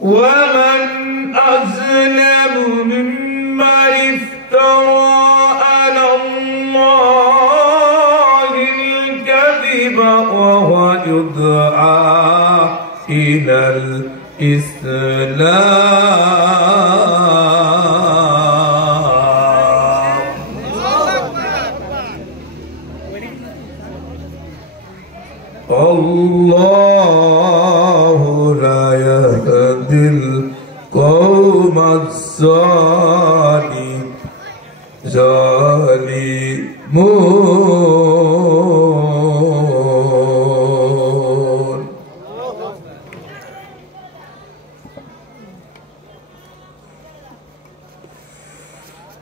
ومن أظلم ممن افترى على الله الكذب وهو يدعى إلى الإسلام. الله لا يهدي القوم الظالمون.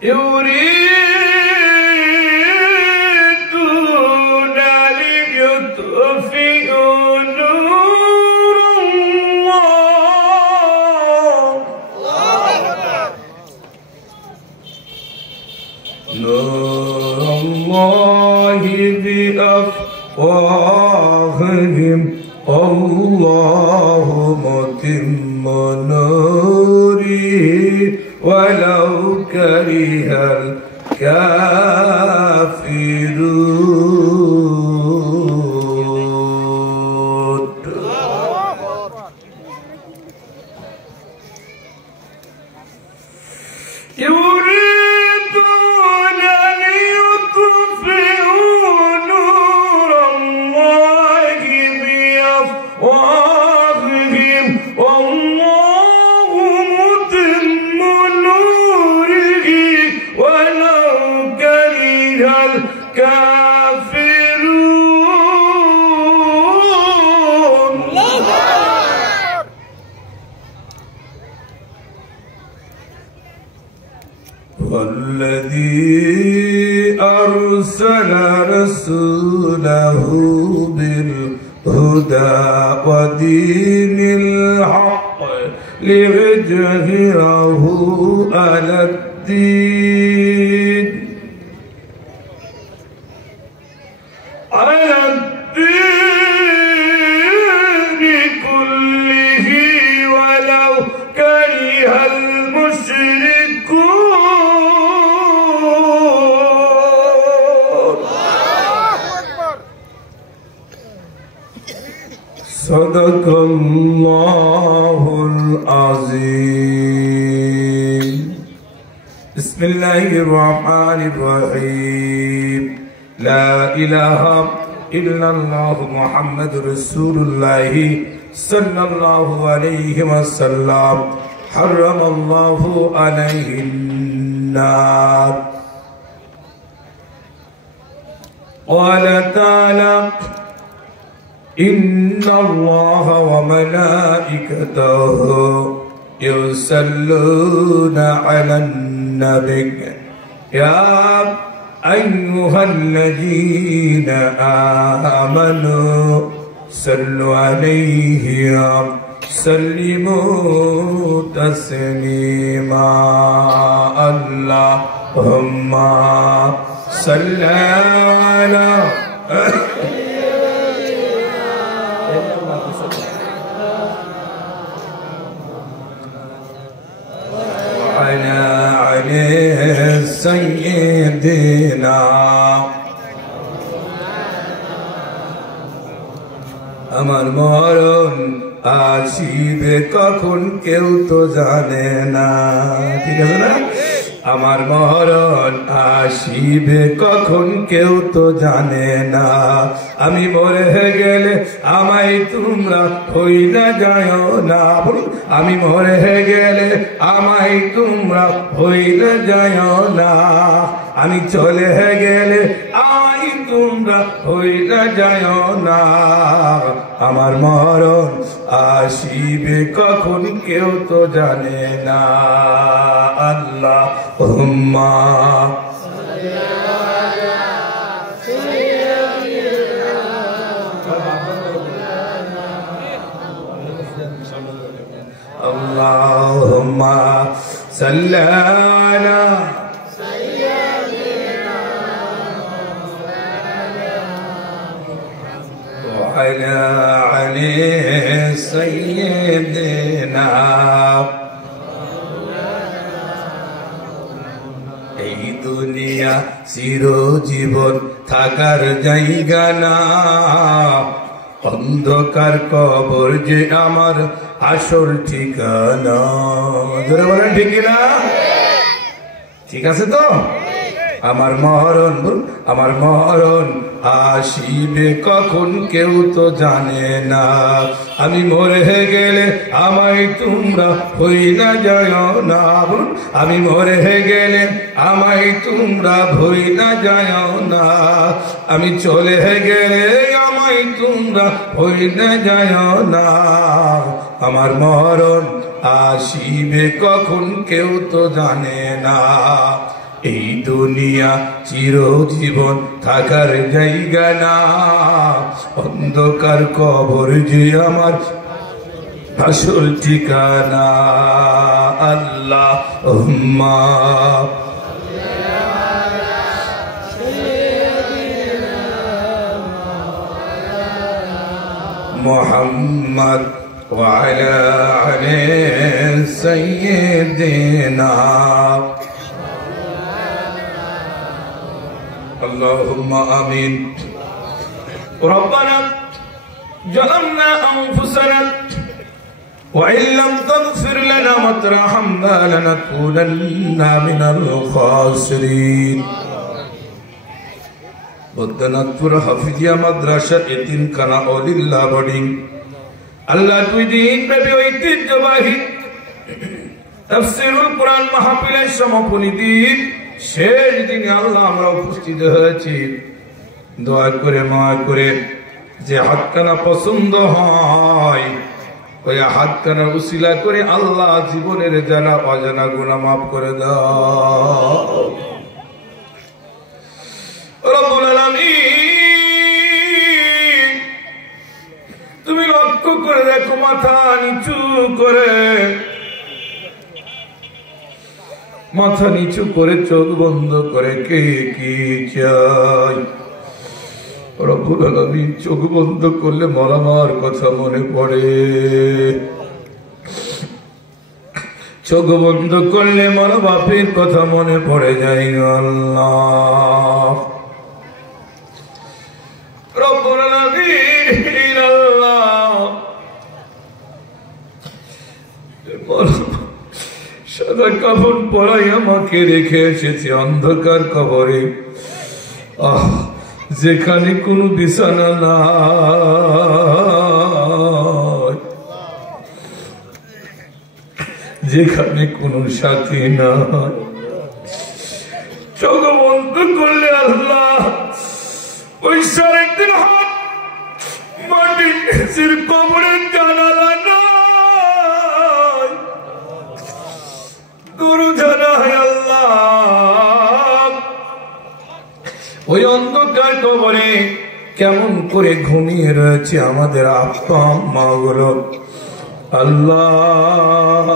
يريدون ليطفئوا نور الله بأفواههم الله متم نوره ولو كره الكافرون. يريدون ليطفئوا نور الله بأفواههم والله متم نوره ولو كره الكافرون. والذي أرسل رسوله بالهدى ودين الحق ليظهره على الدين كله ولو كره المشركون. صدق الله العظيم. بسم الله الرحمن الرحيم. لا إله إلا الله محمد رسول الله صلى الله عليه وسلم. حرم الله عليه النار. قال تعالى إن الله وملائكته يصلون على النبي يا أيها الذين آمنوا صلوا عليه وسلموا تسليما. اللهم صل على عليه سيدنا. আমার মরণ আসিবে কখন কেউ তো জানে না। ঠিক আছে না? আমার মরণ আসিবে কখন কেউ তো জানে না। আমি মরে গেলে আমায় তোমরা হইলা যায় না। আমি মরে গেলে আমায় তোমরা হইলা যায় না। আমি চলে গেলে আমায় তোমরা হইলা যায় না। আমার মরণ আসিবে কখন কেউ তো জানে না। আল্লাহ হুম্মা আল্লাহুম্মা সাল্লি আলা وعلى علي سيدنا দুনিয়া চিরজীবন থাকার জায়গা না, অন্ধকার কবর যে আমার আসল ঠিকানা। জোরে বলেন ঠিক না? ঠিক আছে তো? আমার মরণ আসিবে কখন কেউ তো জানে না। আমি মরে গেলে আমায় তোমরা ভুই না যায় না। আমি মরে গেলে আমায় তোমরা ভুই না যায় না। আমি চলে গেলে আমায় তোমরা ভুই না যায় না। আমার মরণ আসিবে কখন কেউ তো জানে না। এই দুনিয়া চিরজীবন থাকার জায়গা না, অন্ধকার কবর যে আমার আসল ঠিকানা। আল্লাহুম্মা মুহাম্মদ ওয়া আলা আলি সাইয়্যিদিনা। اللهم آمين. ربنا ظلمنا أنفسنا وإن لم تغفر لنا وترحمنا لنكونن من الخاسرين. বদনাথপুর হাফিজিয়া মাদ্রাসা এতিমখানা অলিল্লাহ বোর্ডিং আল্লাহ 2 দিন ব্যাপী ঐতিহ্যবাহী তাফসীরুল কোরআন মাহফিলের সমাপনী দিন শেষ দিনে আল্লাহ আমরা উপস্থিত হয়েছি। দয়া করে মায়া করে যে হাতখানা পছন্দ হয় ওই হাতখানা উসিলা করে আল্লাহ জীবনের জানা অজানা গুনাহ মাফ করে দাও। রব্বুল আলামিন তুমি লক্ষ্য করে দেখো, মাথা নিচু করে চোখ বন্ধ করে কে কি চাই? রব্বুল আলামিন চোখ বন্ধ করলে মরামার কথা মনে পড়ে, চোখ বন্ধ করলে মরা বাপের কথা মনে পড়ে যায়। আল্লাহ রব্বুল আলামিন আল্লাহ সাদা কাফন পরাই আমাকে রেখে এসেছে অন্ধকার কবরে, যেখানে কোনো বিছানা নাই, যেখানে কোনো সাথী নাই। চোখ বন্ধ করলে আল্লাহ ওই সারেকদিন হাত মাটির নিচের কবরের জানালা নাই, গুরু জানায় আল্লাহ ওই অন্ধকার কবরে কেমন করে ঘুমিয়ে রয়েছে আমাদের আব্বা আম্মা গুলো। আল্লাহ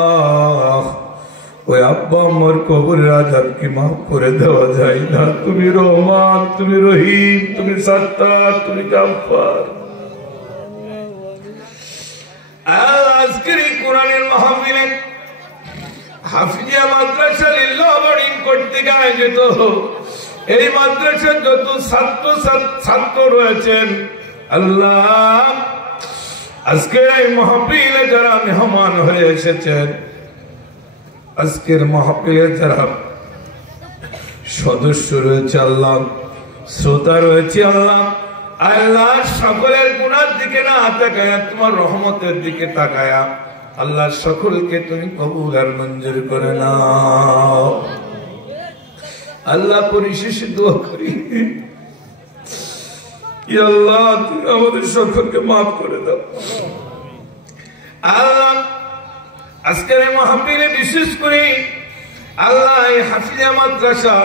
ওই আব্বা আম্মার কবরের আযাব কি মাফ করে দেওয়া যায় না? তুমি রহমান, তুমি রহিম, তুমি সাত্তার, তুমি গাফফার। আজকের এই কোরআনের মাহফিলে হাফিজিয়া মাদ্রাসা লিল্লাহ বোর্ডিং কর্তৃক আয়োজিত এই মাদ্রাসার যত ছাত্র রয়েছেন আল্লাহ, আজকের এই মাহফিলে যারা মেহমান হয়ে এসেছেন, আজকের মাহফিলে যারা সদস্য রয়েছে আল্লাহ, শ্রোতা রয়েছে আল্লাহ, আল্লাহ সকলের গুনার দিকে না তাকায়া তোমার রহমতের দিকে তাকায়া আল্লাহ সকলকে তুমি কবুল আর মঞ্জুর করে নাও। আল্লাহ পরিশেষে দোয়া করি আল্লাহ তুমি আমাদের সকলকে মাফ করে দাও। আল্লাহ আজকের এই মাহফিলে বিশেষ করে আল্লাহ এই হাফিজিয়া মাদ্রাসা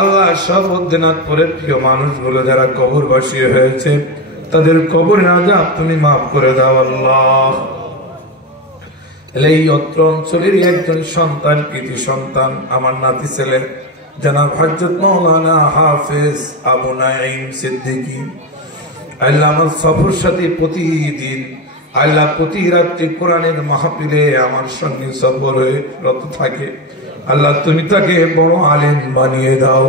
আল্লাহ সর্বদিনাথপুরের প্রিয় মানুষগুলো যারা কবরবাসী হয়েছে তাদের কবরের আযাব তুমি মাফ করে দাও আল্লাহ। এই অত্র অঞ্চলেরই একজন সন্তান, কৃতি সন্তান, আমার নাতি ছেলে জনাব হযরত মাওলানা হাফেজ আবু নাঈম সিদ্দিকী, আল্লাহ আমার সফর সাথে প্রতিদিন আল্লাহ প্রতি রাত্রি কোরআনের মাহফিলে আমার সঙ্গে সফর হয়ে রত থাকে। আল্লাহ তুমি তাকে বড় আলেম বানিয়ে দাও,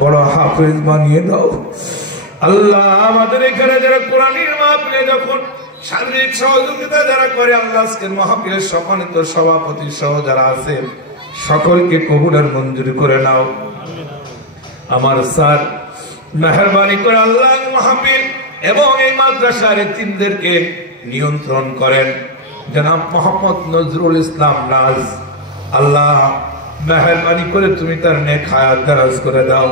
বড় হাফেজ বানিয়ে দাও। আল্লাহ আমাদের এখানে যারা কোরআনের মাহফিলে যখন শারীরিক সহযোগিতা যারা করে, আল্লাহ আজকের মাহফিলের সম্মানিত সভাপতি সহ যারা আছে সকলকে কবুল আর মঞ্জুর করে নাও। আমার স্যার মেহেরবানি করে আল্লাহ মাহফিল এবং এই মাদ্রাসার এতিমদেরকে নিয়ন্ত্রণ করেন। জনাব মোহাম্মদ নজরুল ইসলাম নাজ, আল্লাহ মেহেরবানি করে তুমি তার নেক হায়াত দারাজ করে দাও।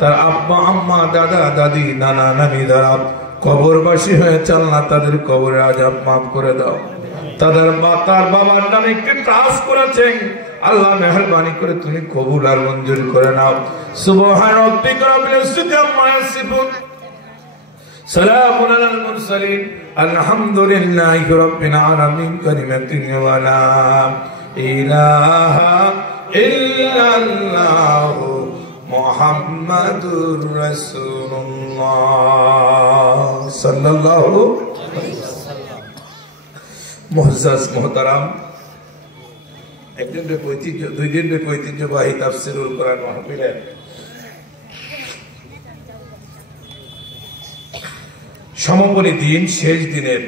তার আব্বা আম্মা দাদা দাদি নানা নানি দ্বারা কবরবাসী হয়েছে, আল্লাহ তাদের কবরের আযাব মাফ করে দাও। তার বাবার নামে একটি ট্রাস করেছেন, আল্লাহ মেহেরবানি করে তুমি কবুল আর মঞ্জুর করে নাও। সুবহান রাব্বিকা রাব্বিল ইজ্জাতি আম্মা ইয়াসিফুন, সালামুন আলাল মুরসালিন, আলহামদুলিল্লাহি রাব্বিল আলামিন। কালিমাতুন ওয়া লা ইলাহা ইল্লাল্লাহু মুহাম্মাদুর রাসূলুল্লাহ সাল্লাল্লাহু আলাইহি ওয়াসাল্লাম। মুআজ্জাজ মুহতারাম, একদিন ঐতিহ্য, 2 দিন ঐতিহ্যবাহী তাফসীরুল কোরআন মাহফিলের সমাপনী দিন, শেষ দিনের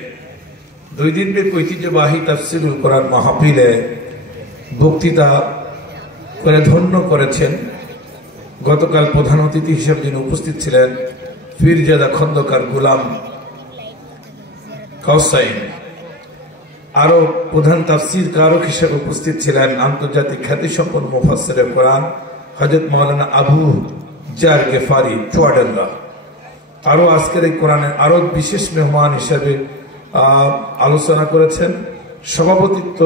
2 দিন ঐতিহ্যবাহী তাফসীরুল কোরআন মাহফিলে বক্তৃতা করে ধন্য করেছেন। গতকাল প্রধান অতিথি হিসেবে যিনি উপস্থিত ছিলেন পীরজাদা খন্দকার গোলাম কাউসাইন, আরো প্রধান তাফসীর কারক হিসেবে উপস্থিত ছিলেন আন্তর্জাতিক খ্যাতিসম্পন্ন মুফাসসিরে কোরআন হযরত মাওলানা আবু জার গেফারি চুয়াডাঙ্গা। আরো আজকের এই কোরআনের আরো বিশেষ মেহমান হিসেবে আলোচনা করেছেন, সভাপতিত্ব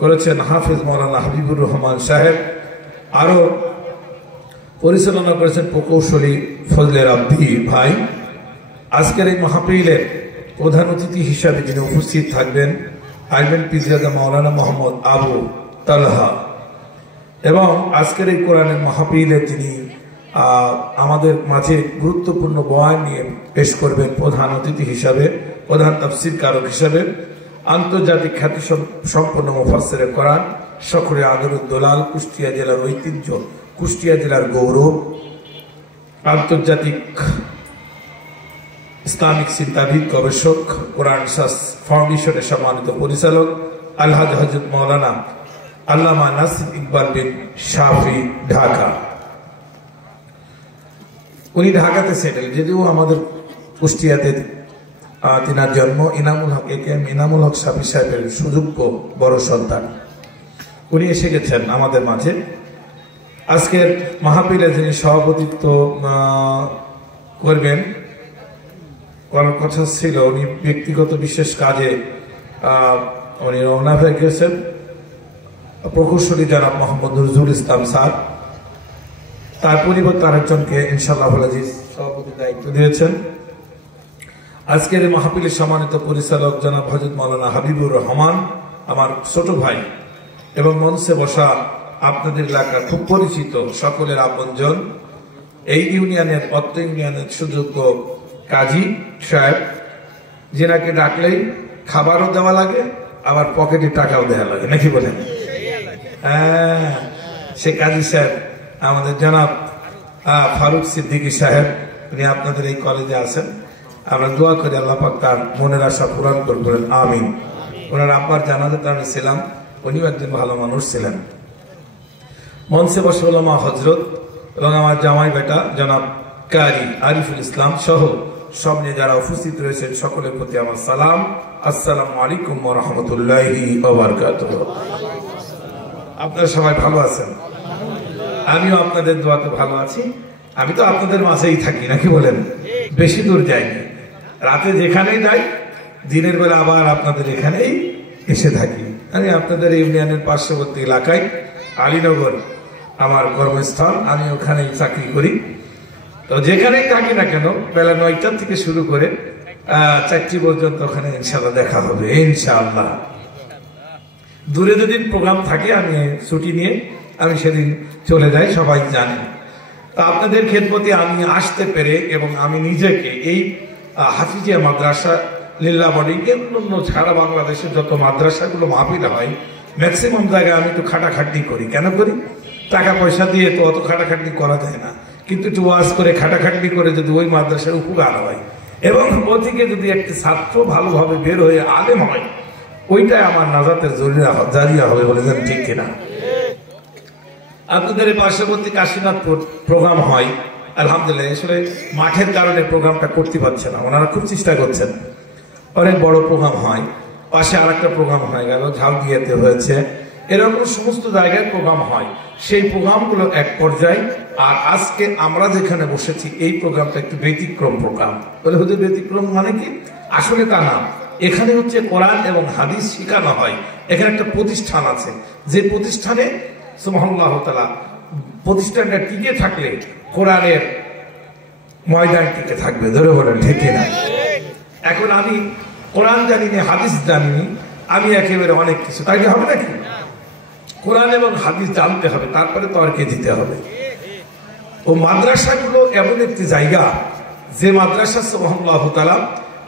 করেছেন হাফেজ মাওলানা হাবিবুর রহমান সাহেব। আরো পরিচালনা করেছেন প্রকৌশলী ফজলে রাব্বি ভাই। আজকের এই মাহফিলের প্রধান অতিথি হিসাবে যিনি উপস্থিত থাকবেন আইবেন পীরজাদা মাওলানা মোহাম্মদ আবু তালহা, এবং আজকের এই কোরআনের মাহফিলে যিনি আমাদের মাঝে গুরুত্বপূর্ণ বয়ান নিয়ে পেশ করবেন প্রধান অতিথি হিসাবে, প্রধান তাফসীর কারক হিসাবে আন্তর্জাতিক খ্যাতি সম্পন্ন মুফাসসিরে কোরআন শখরে আদরুদ্দোলাল, কুষ্টিয়া জেলার ঐতিহ্য, কুষ্টিয়া জেলার গৌরব, আন্তর্জাতিক ইসলামিক চিন্তাবিদ, গবেষক, কোরআন ফাউন্ডেশনের সম্মানিত পরিচালক আলহাজ হযরত মাওলানা আল্লামা নাসির ইকবাল বিন শাফি, ঢাকা। উনি ঢাকাতে সেটেল, যদিও আমাদের কুষ্টিয়াতে তিনার জন্ম। ইনামুল হক একেএম ইনামুল হক শাফি সাহেবের সুযোগ্য বড় সন্তান। উনি এসে গেছেন আমাদের মাঝে। আজকের মাহফিলে যিনি সভাপতিত্ব করবেন, করার কথা ছিল, উনি ব্যক্তিগত বিশেষ কাজে উনি রওনা হয়ে গেছেন, প্রকৌশলী জনাব মোহাম্মদ নজরুল ইসলাম স্যার। তার পরিবর্তে আরেকজনকে ইনশাআল্লাহ আজিজ সভাপতির দায়িত্ব দিয়েছেন। আজকের এই মাহফিলের সম্মানিত পরিচালক জনাব হযরত মাওলানা হাবিবুর রহমান, আমার ছোট ভাই, এবং মঞ্চে বসা আপনাদের এলাকার খুব পরিচিত সকলের আপনজন, এই ইউনিয়নের অত্র ইউনিয়নের সুযোগ্য কাজী সাহেব, যেনাকে ডাকলেই খাবারও দেওয়া লাগে আবার পকেটে টাকাও দেওয়া লাগে, নাকি বলেন? হ্যাঁ, সে কাজী সাহেব আমাদের জনাব ফারুক সিদ্দিকী সাহেব, উনি আপনাদের এই কলেজে আছেন। আমরা দোয়া করি আল্লাহ পাক তার মনের আশা পূরণ করবেন, আমিন। ওনার আব্বার জানাজাতে আমি ছিলাম, উনিও একজন ভালো মানুষ ছিলেন। মঞ্চে বসে ওলামা হযরত এবং আমার জামাই বেটা জনাব কারি আরিফুল ইসলাম সহ সব নিয়ে যারা উপস্থিত রয়েছেন সকলের প্রতি আমার সালাম। আসসালামু আলাইকুম ওয়া রাহমাতুল্লাহি ওয়া বারাকাতুহু। আপনারা সবাই ভালো আছেন? আমিও আপনাদের দোয়াতে ভালো আছি। আমি তো আপনাদের মাঝেই থাকি, নাকি বলেন? বেশি দূর যাইনি, রাতে যেখানেই যাই দিনের বেলা আবার আপনাদের এখানেই এসে থাকি। আমি আপনাদের ইউনিয়নের পার্শ্ববর্তী এলাকায় আলীনগর আমার কর্মস্থল, আমি ওখানেই চাকরি করি। তো যেখানেই থাকি না কেন বেলা 9টা থেকে শুরু করে 4টি পর্যন্ত ওখানে ইনশাআল্লাহ দেখা হবে, ইনশাআল্লাহ। দূরে যেদিন প্রোগ্রাম থাকে আমি ছুটি নিয়ে আমি সেদিন চলে যাই, সবাই জানেন। তা আপনাদের খেদমতে আমি আসতে পেরে এবং আমি নিজেকে এই হাফিজিয়া মাদ্রাসা লিল্লাহ বোর্ডিংকে অন্য সারা বাংলাদেশের যত মাদ্রাসাগুলো মাহফিল হয় ম্যাক্সিমাম জায়গায় আমি তো খাটাখাটনি করি। কেন করি? টাকা পয়সা দিয়ে তো অত খাটাখাটনি করা যায় না, কিন্তু একটু ওয়াজ করে খাটাখাটনি করে যদি ওই মাদ্রাসার উপকার হয় এবং ওদিকে যদি একটি ছাত্র ভালোভাবে বের হয়ে আলেম হয়, ওইটাই আমার নাজাতের জারিয়া হবে। বলেছেন ঠিক কিনা? আপনাদের পার্শ্ববর্তী কাশীনাথপুর প্রোগ্রাম হয়, আলহামদুলিল্লাহ। আসলে মাঠের কারণে প্রোগ্রামটা করতে পারছে না, ওনারা খুব চেষ্টা করছেন। অনেক বড় প্রোগ্রাম হয়, পাশে আর একটা প্রোগ্রাম হয়ে গেল, ঝালদিয়াতে হয়েছে, এরকম সমস্ত জায়গায় প্রোগ্রাম হয়। সেই প্রোগ্রামগুলো এক পর্যায়ে, আর আজকে আমরা যেখানে বসেছি এই প্রোগ্রামটা একটু ব্যতিক্রম প্রোগ্রাম। বলে হুজুর ব্যতিক্রম মানে কি? আসলে তা না, এখানে হচ্ছে কোরআন এবং হাদিস শেখানো হয়। এখানে একটা প্রতিষ্ঠান আছে, যে প্রতিষ্ঠানে সুবহানাল্লাহ তাআলা প্রতিষ্ঠানটা টিকে থাকলে কোরআনের ময়দান টিকে থাকবে। ধরে বলেন ঠিক না? এখন আমি কোরআন জানিনি, হাদিস জানিনি, আমি একেবারে অনেক কিছু, তাই হবে নাকি? কোরআন এবং হাদিস জানতে হবে, তারপরে তর্কে দিতে হবে। ও মাদ্রাসাগুলো এমন একটি জায়গা, যে মাদ্রাসা সুবহানাল্লাহ তাআলা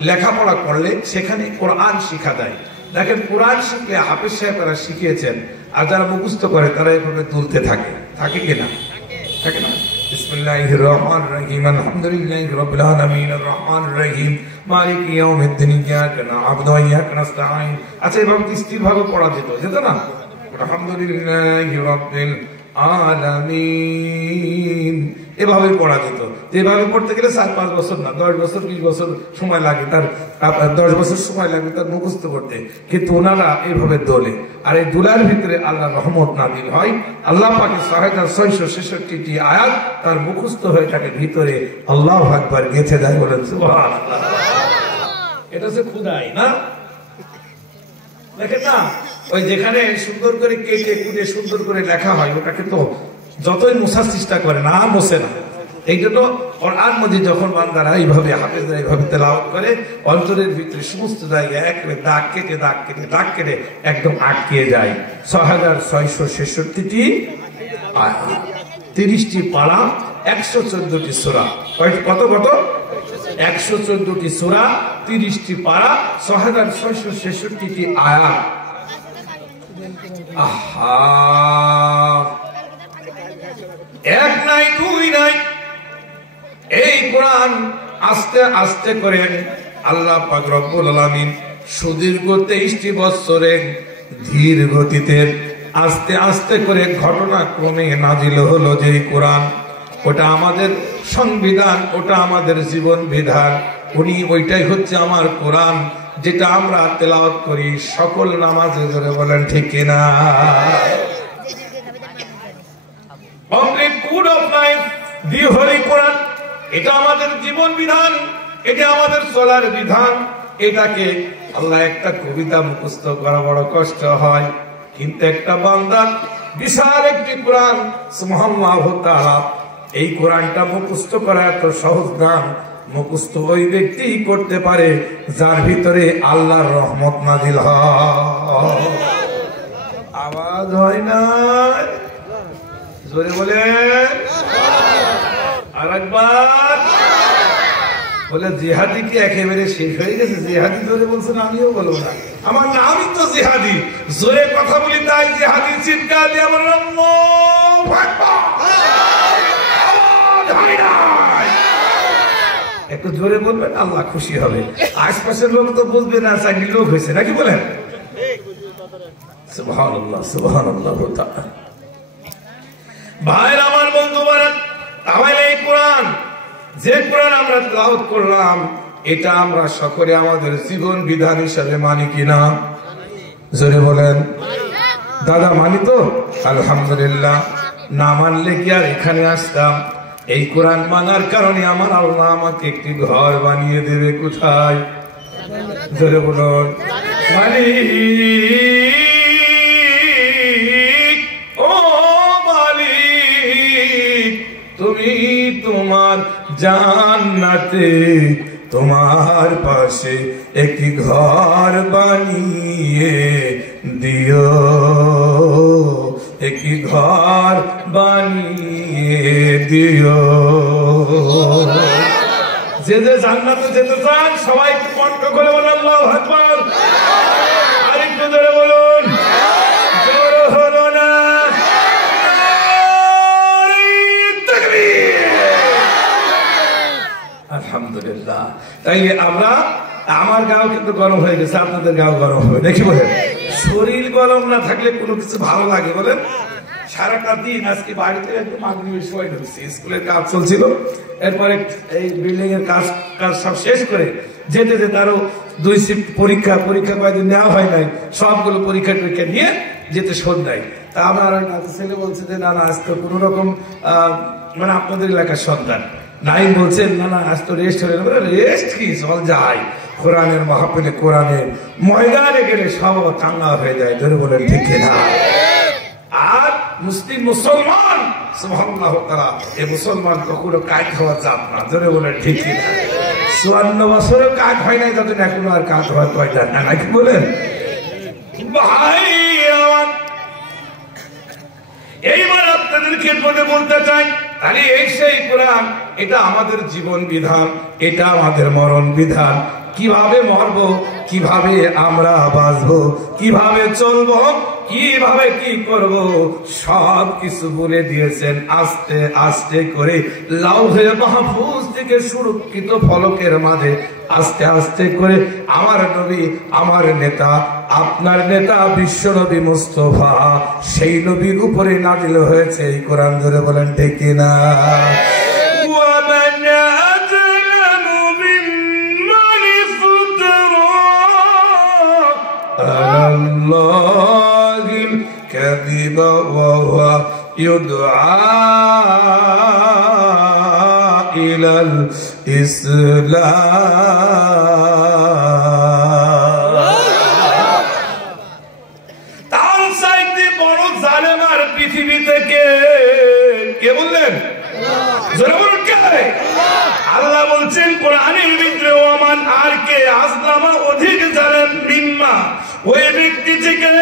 লেখাপড়া করলে সেখানে কোরআন শিখা দেয়। দেখেন, কোরআন শিখলে হাফেজ সাহেবরা শিখিয়েছেন, আর যারা মুখস্থ করে তারা এভাবে তুলতে থাকে, থাকে কিনা? থাকে না? বিসমিল্লাহির রহমানির রহিম, আলহামদুলিল্লাহি রাব্বিল আলামিন, আর রহমানির রহিম, মালিকি ইয়াউমিদ্দিন, ইয়াকা না'বুদু ওয়া ইয়াকা নাস্তাঈন। আচ্ছা, এভাবে স্থির ভাবে পড়া যেত না? আলহামদুলিল্লাহি রাব্বিল আলামিন, এভাবে পড়া যেত। এভাবে পড়তে গেলে 4-5 বছর না, 10 বছর 20 বছর সময় লাগে, তার 10 বছর সময় লাগে তার মুখস্থ করতে। কিন্তু ওনারা এভাবে দোলে, আর এই দোলার ভিতরে আল্লাহর রহমত নাযিল হয়। আল্লাহ পাকের 6666টি আয়াত তার মুখস্থ হয়ে থাকে ভিতরে, আল্লাহু আকবার গেঁথে দেয়। বলেন সুবহানাল্লাহ। এটা হচ্ছে খুদাই না? দেখেন না, ওই যেখানে সুন্দর করে কেটে কুটে সুন্দর করে লেখা হয়, ওটাকে তো যতই মোছার চেষ্টা করে না, মোছে না। এই জন্য কোরআন মাজিদ যখন বান্দারা এইভাবে হাফেজরা এইভাবে তেলাওয়াত করে, অন্তরের ভিতরে সমস্ত জায়গায় একেবারে দাগ কেটে একদম আটকে যায়। 6666টি আয়াত, 30টি পারা, 114টি সূরা। কত 114টি সূরা, 30টি পারা, 6666টি আয়াত। আহা, এক নাই দুই নাই, এই কোরআন আস্তে আস্তে করে আল্লাহ পাক রব্বুল আলামিন সুদীর্ঘ 23টি বছরে ধীর গতিতে আস্তে আস্তে করে ঘটনাক্রমে নাজিল হলো যে কোরআন। ওটা আমাদের সংবিধান, ওটা আমাদের জীবন বিধান। ওইটাই হচ্ছে আমার কোরআন, যেটা আমরা তেলাওয়াত করি সকল নামাজে। ধরে বলেন ঠিক কিনা? কমপ্লিট কোড অফ লাইফ, দি হোলি কোরআন, এটা আমাদের জীবন বিধান, এটা আমাদের চলার বিধান। এটাকে আল্লাহ, একটা কবিতা মুখস্থ করা বড় কষ্ট হয়, কিন্তু একটা বান্দা বিশাল একটি কোরআন সুবহানাল্লাহু তাআলা, এই কোরআনটা মুখস্থ করা এত সহজ না। মুখস্থ ওই ব্যক্তি করতে পারে যার ভিতরে আল্লাহর রহমত নাজিল হয়। আওয়াজ হয় না? জোরে বলেন আরেকবার। বলে জিহাদি কি একেবারে শেষ হয়ে গেছে? জিহাদি জোরে বলছেন, আমিও বলবো না, আমার নামই তো জিহাদি। জোরে কথা বলি তাই জিহাদি চিৎকার দিয়ে আমার একটু জোরে বলবেন, আল্লাহ খুশি হবে। আশপাশের লোক তো বুঝবে না, চাকরি লোক হয়েছে নাকি? বলেন সুবহানাল্লাহ, সুবহানাল্লাহ। ভাইরা আমার, বন্ধুরা, তাহলে এই কোরআন, যে কোরআন আমরা তেলাওয়াত করলাম, এটা আমরা সকলে আমাদের জীবন বিধান হিসাবে মানি কিনা? জোরে বলেন। দাদা মানি তো? আলহামদুলিল্লাহ। না মানলে কি আর এখানে আসতাম? এই কোরআন মানার কারণে আমার আল্লাহ আমাকে একটি ঘর বানিয়ে দেবে। কোথায়? জোরে বলুন। মালিক, ও মালিক, তুমি তোমার জান্নাতে তোমার পাশে একটি ঘর বানিয়ে দিও, একটি ঘর বানিয়ে দিও। যে যে জান্নাতে যেতে চান সবাই একটু কণ্ঠ করে বলুন আল্লাহু আকবার। আরেকটু জোরে বলুন। জোরে হলো না? তাকবীর। তাই আমরা, আমার গাও কিন্তু গরম হয়ে গেছে, আপনাদের গাও গরম হবে দেখি বলেন। শরীর গরম না থাকলে কোনো কিছু ভালো লাগে বলেন? সারাটা দিন আজকে বাড়িতে একটু মাগরিবের সময় ঢুকছি, স্কুলের কাজ চলছিল, এরপরে এই বিল্ডিং এর কাজ সব শেষ করে যেতে যেতে আরো 2 শিফট পরীক্ষা কয়েকদিন নেওয়া হয় নাই, সবগুলো পরীক্ষা টরীক্ষা নিয়ে যেতে সন্ধ্যায়। তা আমার ছেলে বলছে যে না আজকে কোন রকম মানে আপনাদের এলাকার সন্তান নাই, বলছেন না আজ তো রেস্ট হয়ে গেল। রেস্ট কি, চল যাই কোরআনের মাহফিলে, কোরআনের ময়দানে গেলে সব চাঙ্গা হয়ে যায়, ধরে বলেন ঠিক না? আর মুসলমান সুবহানাল্লাহ তাআলা, এই মুসলমান কখনো কাজ খাওয়া যাত না, ধরে বলেন ঠিক না? 54 বছরেও কাজ হয় নাই, যতদিন এখনো আর কাজ হওয়ার কয়টা না, নাকি বলেন ভাই? এইবার আপনাদের ক্ষেত্রে বলতে চাই, তাহলে এই সেই কোরআন, এটা আমাদের জীবন বিধান, এটা আমাদের মরণ বিধান। কিভাবে মরবো, কিভাবে আমরা বাঁচবো, কিভাবে চলবো, কিভাবে কি করব, সব কিছু বলে দিয়েছেন আস্তে আস্তে করে লাউহে মাহফুজ থেকে সুরক্ষিত ফলকের মাঝে আস্তে আস্তে করে আমার নবী, আমার নেতা, আপনার নেতা বিশ্ব নবী মুস্তাফা, সেই নবীর উপরে নাজিল হয়েছে এই কোরআন, ধরে বলেন ঠিক না? الكذب وهو يدعى إلى الإسلام। তার চাইতে বড় জালেম আর পৃথিবীতে কে বললেন? আল্লাহ বলছেন কোরআনের ভিতরে, ওমান আর কে আসলামা অধিক জালেম মিম্মা, ওই ব্যক্তি থেকে।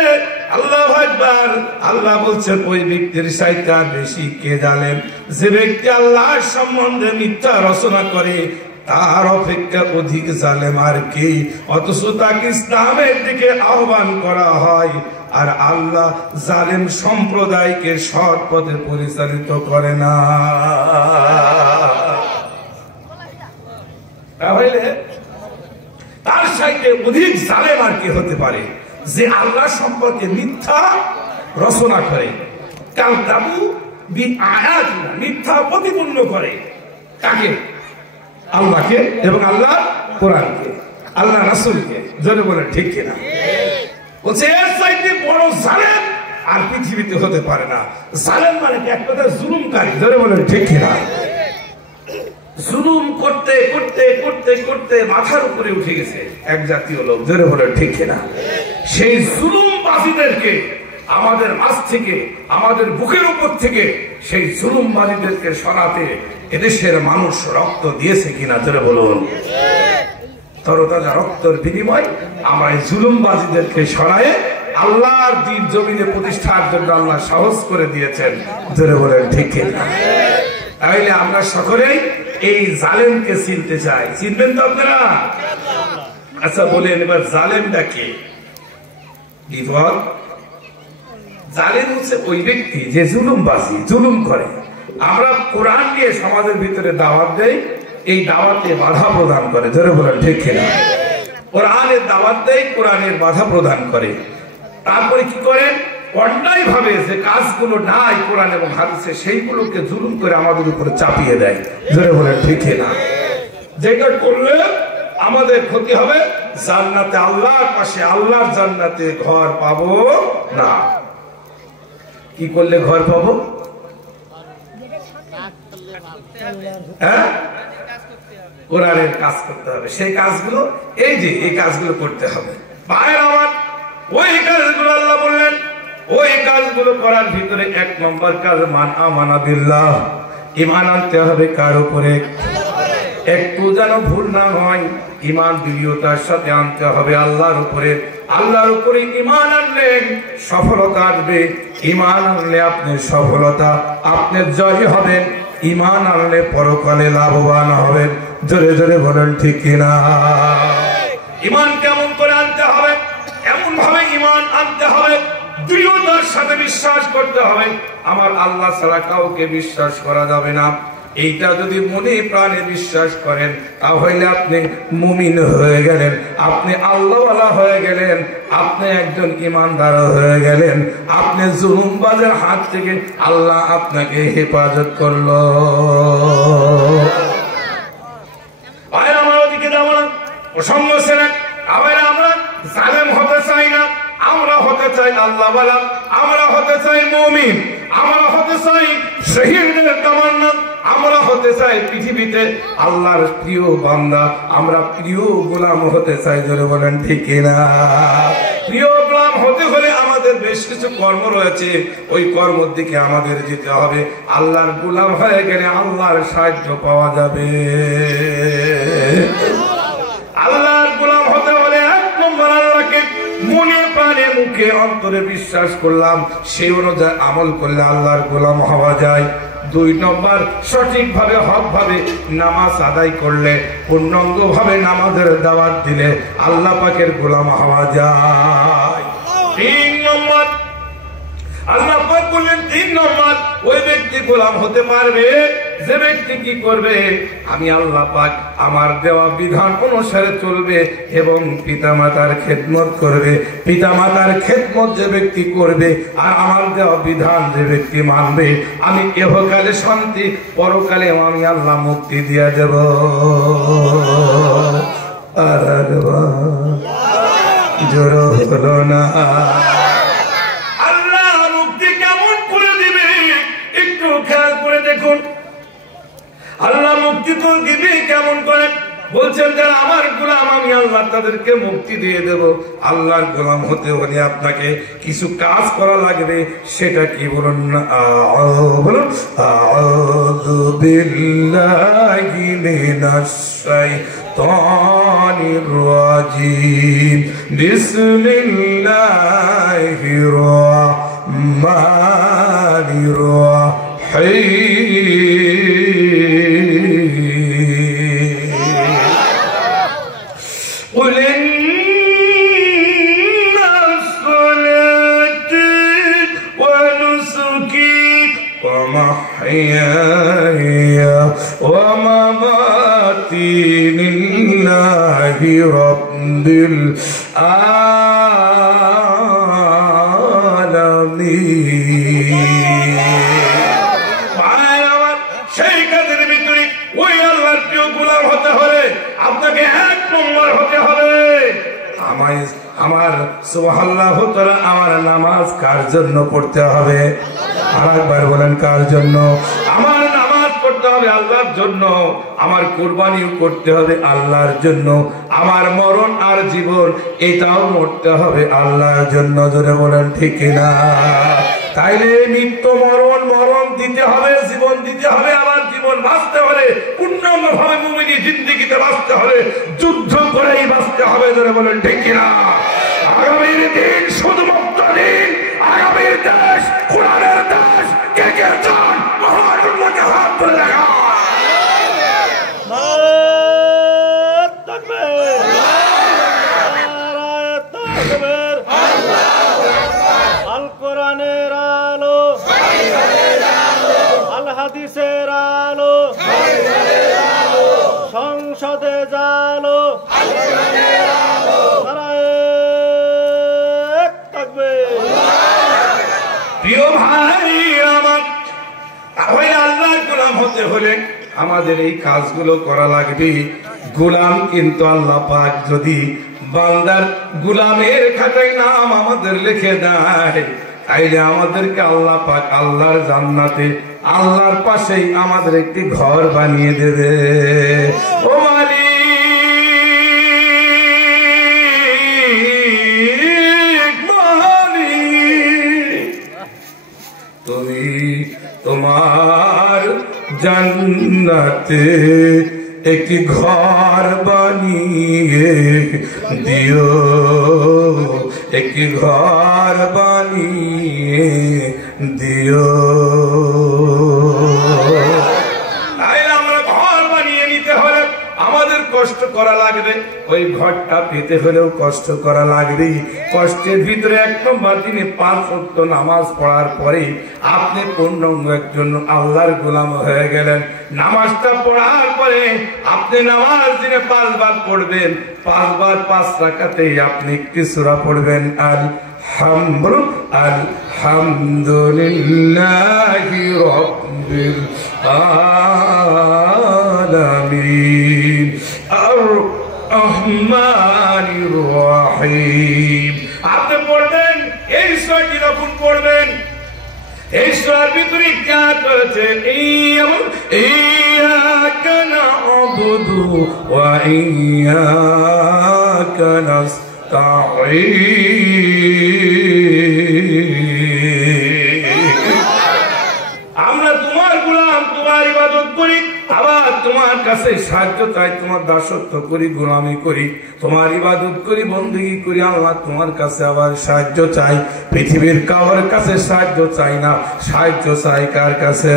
আল্লাহু আকবার। আল্লাহ বলছেন ওই ব্যক্তির চাইতে বেশি কে জানেন? যে ব্যক্তি আল্লাহর সম্বন্ধে মিথ্যা রচনা করে, তার অপেক্ষা অধিক জালেম আর কি? অথচ তাকে ইসলামের দিকে আহ্বান করা হয়, আর আল্লাহ জালেম সম্প্রদায়কে সৎ পথে পরিচালিত করে না। তাহলে তার সাথে অধিক জালেম আর কি হতে পারে? যে আল্লাহ সম্পর্কে মিথ্যা রচনা করে, কাযযাবু বিআয়াতিনা, মিথ্যা প্রতিপন্ন করে। কাকে? আল্লাহকে এবং আল্লাহ কোরআনকে, আল্লাহ রাসূলকে, জোরে বলেন ঠিক কিনা? বলছে এর চাইতে বড় জালেম আর পৃথিবীতে হতে পারে না। জালেম মানে এক কথায় জুলুমকারী, জোরে বলেন ঠিক কিনা? জুলুম করতে করতে করতে করতে মাথার উপরে উঠে গেছে এক জাতীয় লোক, জোরে বলেন ঠিক কিনা? সেই জুলুমবাজীদেরকে আমাদের মাঝ থেকে, আমাদের বুকের উপর থেকে সেই জুলুমবাজীদেরকে সরাতে এদেশের মানুষ রক্ত দিয়েছে কিনা, জোরে বলুন। তরতাজা রক্তের বিনিময় আমরা এই জুলুমবাজীদেরকে সরায়ে আল্লাহর দ্বীন জমিনে প্রতিষ্ঠার জন্য আল্লাহ সাহস করে দিয়েছেন, জোরে বলেন ঠিক কিনা? তাইলে আমরা সকলেই এই জালেমকে চিনতে চাই। চিনবেন তো আপনারা? আচ্ছা বলেন এবার জালেমটা কে? বিপদ। জালেম হচ্ছে ওই ব্যক্তি যে জুলুমবাজি, জুলুম করে। আমরা কোরআন দিয়ে সমাজের ভিতরে দাওয়াত দেই, এই দাওয়াতে বাধা প্রদান করে, জোরে বলেন ঠিক কিনা? কোরআনের দাওয়াত দেয়, কোরআনের বাধা প্রদান করে। তারপরে কি করে? অন্যায় ভাবে যে কাজগুলো নাই কোরআন এবং হাদিসে, সেইগুলোকে জুলুম করে আমাদের উপরে চাপিয়ে দেয়, জোরে বলেন ঠিক কিনা? যেটা করলে আমাদের ক্ষতি হবে, জান্নাতে আল্লাহর পাশে, আল্লাহর জান্নাতে ঘর পাবো না। কি করলে ঘর পাবো? হ্যাঁ, কোরআনের কাজ করতে হবে। সেই কাজগুলো এই যে এই কাজগুলো করতে হবে। ভাইয়ের আমার, ওই কাজগুলো আল্লাহ বললেন, ওই কাজগুলো করার ভিতরে 1 নম্বর কাজ মান আমানা বিল্লাহ, ঈমান আনতে হবে কার উপরে? একটু যেন ভুল না হয়, ঈমান দৃঢ়তার সাথে আনতে হবে আল্লাহর উপরে। আল্লাহর উপরে ঈমান আনলে সফলতা আসবে। ঈমান আনলে আপনি সফলতা, আপনি জয়ী হবেন। ঈমান আনলে পরকালে লাভবান হবেন, জোরে জোরে বলেন ঠিক কিনা? ঈমান কেমন করে আনতে হবে? এমন ভাবে ঈমান আনতে হবে, দৃঢ়তার সাথে বিশ্বাস করতে হবে আমার আল্লাহ ছাড়া কাউকে বিশ্বাস করা যাবে না। এইটা যদি মনে প্রাণে বিশ্বাস করেন তাহলে আপনি মুমিন হয়ে গেলেন, আপনি আল্লাহওয়ালা হয়ে গেলেন, আপনি একজন ইমানদার হয়ে গেলেন, আপনি জুলুমবাজের হাত থেকে আল্লাহ আপনাকে হেফাজত করলো। আমার ওদিকে যাবো না, অসম্ভব ছেলে। আবার আমরা জালেম হতে চাই না, আমরা হতে চাই আল্লাহওয়ালা, আমরা হতে চাই মুমিন, আমরা হতে চাই শহীদদের তামান্না, আমরা হতে চাই পৃথিবীতে আল্লাহর প্রিয় বান্দা, আমরা প্রিয় গোলাম হতে চাই। জোরে বলেন ঠিক না? প্রিয় গোলাম হতে হলে আমাদের বেশ কিছু কর্ম রয়েছে, ওই কর্মের দিকে আমাদের যেতে হবে। আল্লাহর গোলাম হয়ে গেলে আল্লাহর সাহায্য পাওয়া যাবে। আল্লাহর গোলাম হতে হলে এক নম্বর আল্লাহকে মনে প্রাণে মুখে অন্তরে বিশ্বাস করলাম, সেই অনুযায়ী আমল করলে আল্লাহর গোলাম হওয়া যায়। 2 নম্বর সঠিকভাবে হকভাবে নামাজ আদায় করলে, পূর্ণাঙ্গভাবে নামাজের দাওয়াত দিলে আল্লাহ পাকের গোলাম হওয়া যায়। 3 নম্বর আল্লাহ পাক বলেন, 3 নম্বর ওই ব্যক্তি গোলাম হতে পারবে যে ব্যক্তি কি করবে, আমি আল্লাহ পাক আমার দেওয়া বিধান অনুসারে চলবে এবং পিতামাতার খেদমত করবে। পিতামাতার খেদমত যে ব্যক্তি করবে আর আমার দেওয়া বিধান যে ব্যক্তি মানবে, আমি ইহকালে শান্তি, পরকালে আমি আল্লাহ মুক্তি দিয়ে দেব। আর জোর হলো না। আল্লাহ মুক্তি তো দিবে কেমন করে? বলছেন যারা আমার গোলাম আমি আল্লাহ তাদেরকে মুক্তি দিয়ে দেব। আল্লাহর গোলাম হতে হলে আপনাকে কিছু কাজ করা লাগবে, সেটা কি বলুন না? বলুন, আউযু বিল্লাহি মিনাশ শাইতানির রাজিম, বিসমিল্লাহির রাহমানির রাহিম। قل إن صلاتي ونسكي ومحياي ومماتي لله رب العالمين। সেই কাজের ভিতরে ওই আল্লাহর প্রিয় গোলাম হতে হলে আপনাকে 1 নম্বর হতে হবে আমার সুবহানাল্লাহু তাআলা আমার নামাজ কার জন্য পড়তে হবে? আরেকবার বলেন, কার জন্য? আমার নামাজ পড়তে হবে আল্লাহর জন্য, আমার কুরবানিও করতে হবে আল্লাহর জন্য, আমার মরণ আর জীবন এটাও মরতে হবে আল্লাহর জন্য। জোরে বলেন ঠিক না? তাইলে নিত্য মরণ দিতে হবে, জীবন দিতে হবে। আমার জীবন বাঁচতে হলে, পূর্ণাঙ্গভাবে মুমিনি জিন্দেগিতে বাঁচতে হলে যুদ্ধ করেই বাঁচতে হবে। ধরে বলেন ঠিক কিনা? আগামীর দিন শুধুমাত্র দিন, আগামীর দেশ কোরআনের দেশ। কে কে চান মহান উম্মতকে হাত তুলে দেখা। আল কোরআনের আলো, আল হাদিসের আলো, সংসদে জালো, প্রিয় ভাই আমার, আল্লাহর গোলাম হতে হলে আমাদের এই কাজগুলো করা লাগবে। গোলাম কিন্তু আল্লাহ পাক যদি বান্দার গোলামের খাতায় নাম আমাদের লিখে দেয়, তাইলে আমাদেরকে আল্লাহ পাক আল্লাহর জান্নাতে আল্লাহর পাশেই আমাদের একটি ঘর বানিয়ে দেবে। ও তুমি তোমার জান্নাতে একটি ঘর বানিয়ে দিও, একটি ঘর বানিয়ে দিও। আমরা ঘর বানিয়ে নিতে হলে আমাদের কষ্ট করা লাগবে, ওই ঘরটা পেতে হলেও কষ্ট করা লাগবে। কষ্টের ভিতরে 1 নম্বর দিনে 5 ওয়াক্ত নামাজ পড়ার পরে আপনি পূর্ণাঙ্গ একজন আল্লাহর গোলাম হয়ে গেলেন। নামাজটা পড়ার পরে আপনি নামাজ দিনে 5 বার পড়বেন, 5 বার 5 রাকাতেই আপনি একটি সূরা পড়বেন, আলহামদুলিল্লাহি রাব্বিল আলামিন আর রহমানির রহিম। আপনি পড়বেন, এই সূরাটি যখন পড়বেন, এই সূরার ভিতরে কাজ রয়েছে ইয়াকা না'বুদু ওয়া ইয়াকা নাস্তাঈন। আমরা তোমার গোলাম, তোমার ইবাদত করি, আবার তোমার কাছে সাহায্য চাই, তোমার দাসত্ব করি, গোলামি করি, তোমার ইবাদত করি, বন্দেগী করি। আল্লাহ তোমার কাছে আবার সাহায্য চাই, পৃথিবীর কারোর কাছে সাহায্য চাই না, সাহায্য চাই কার কাছে?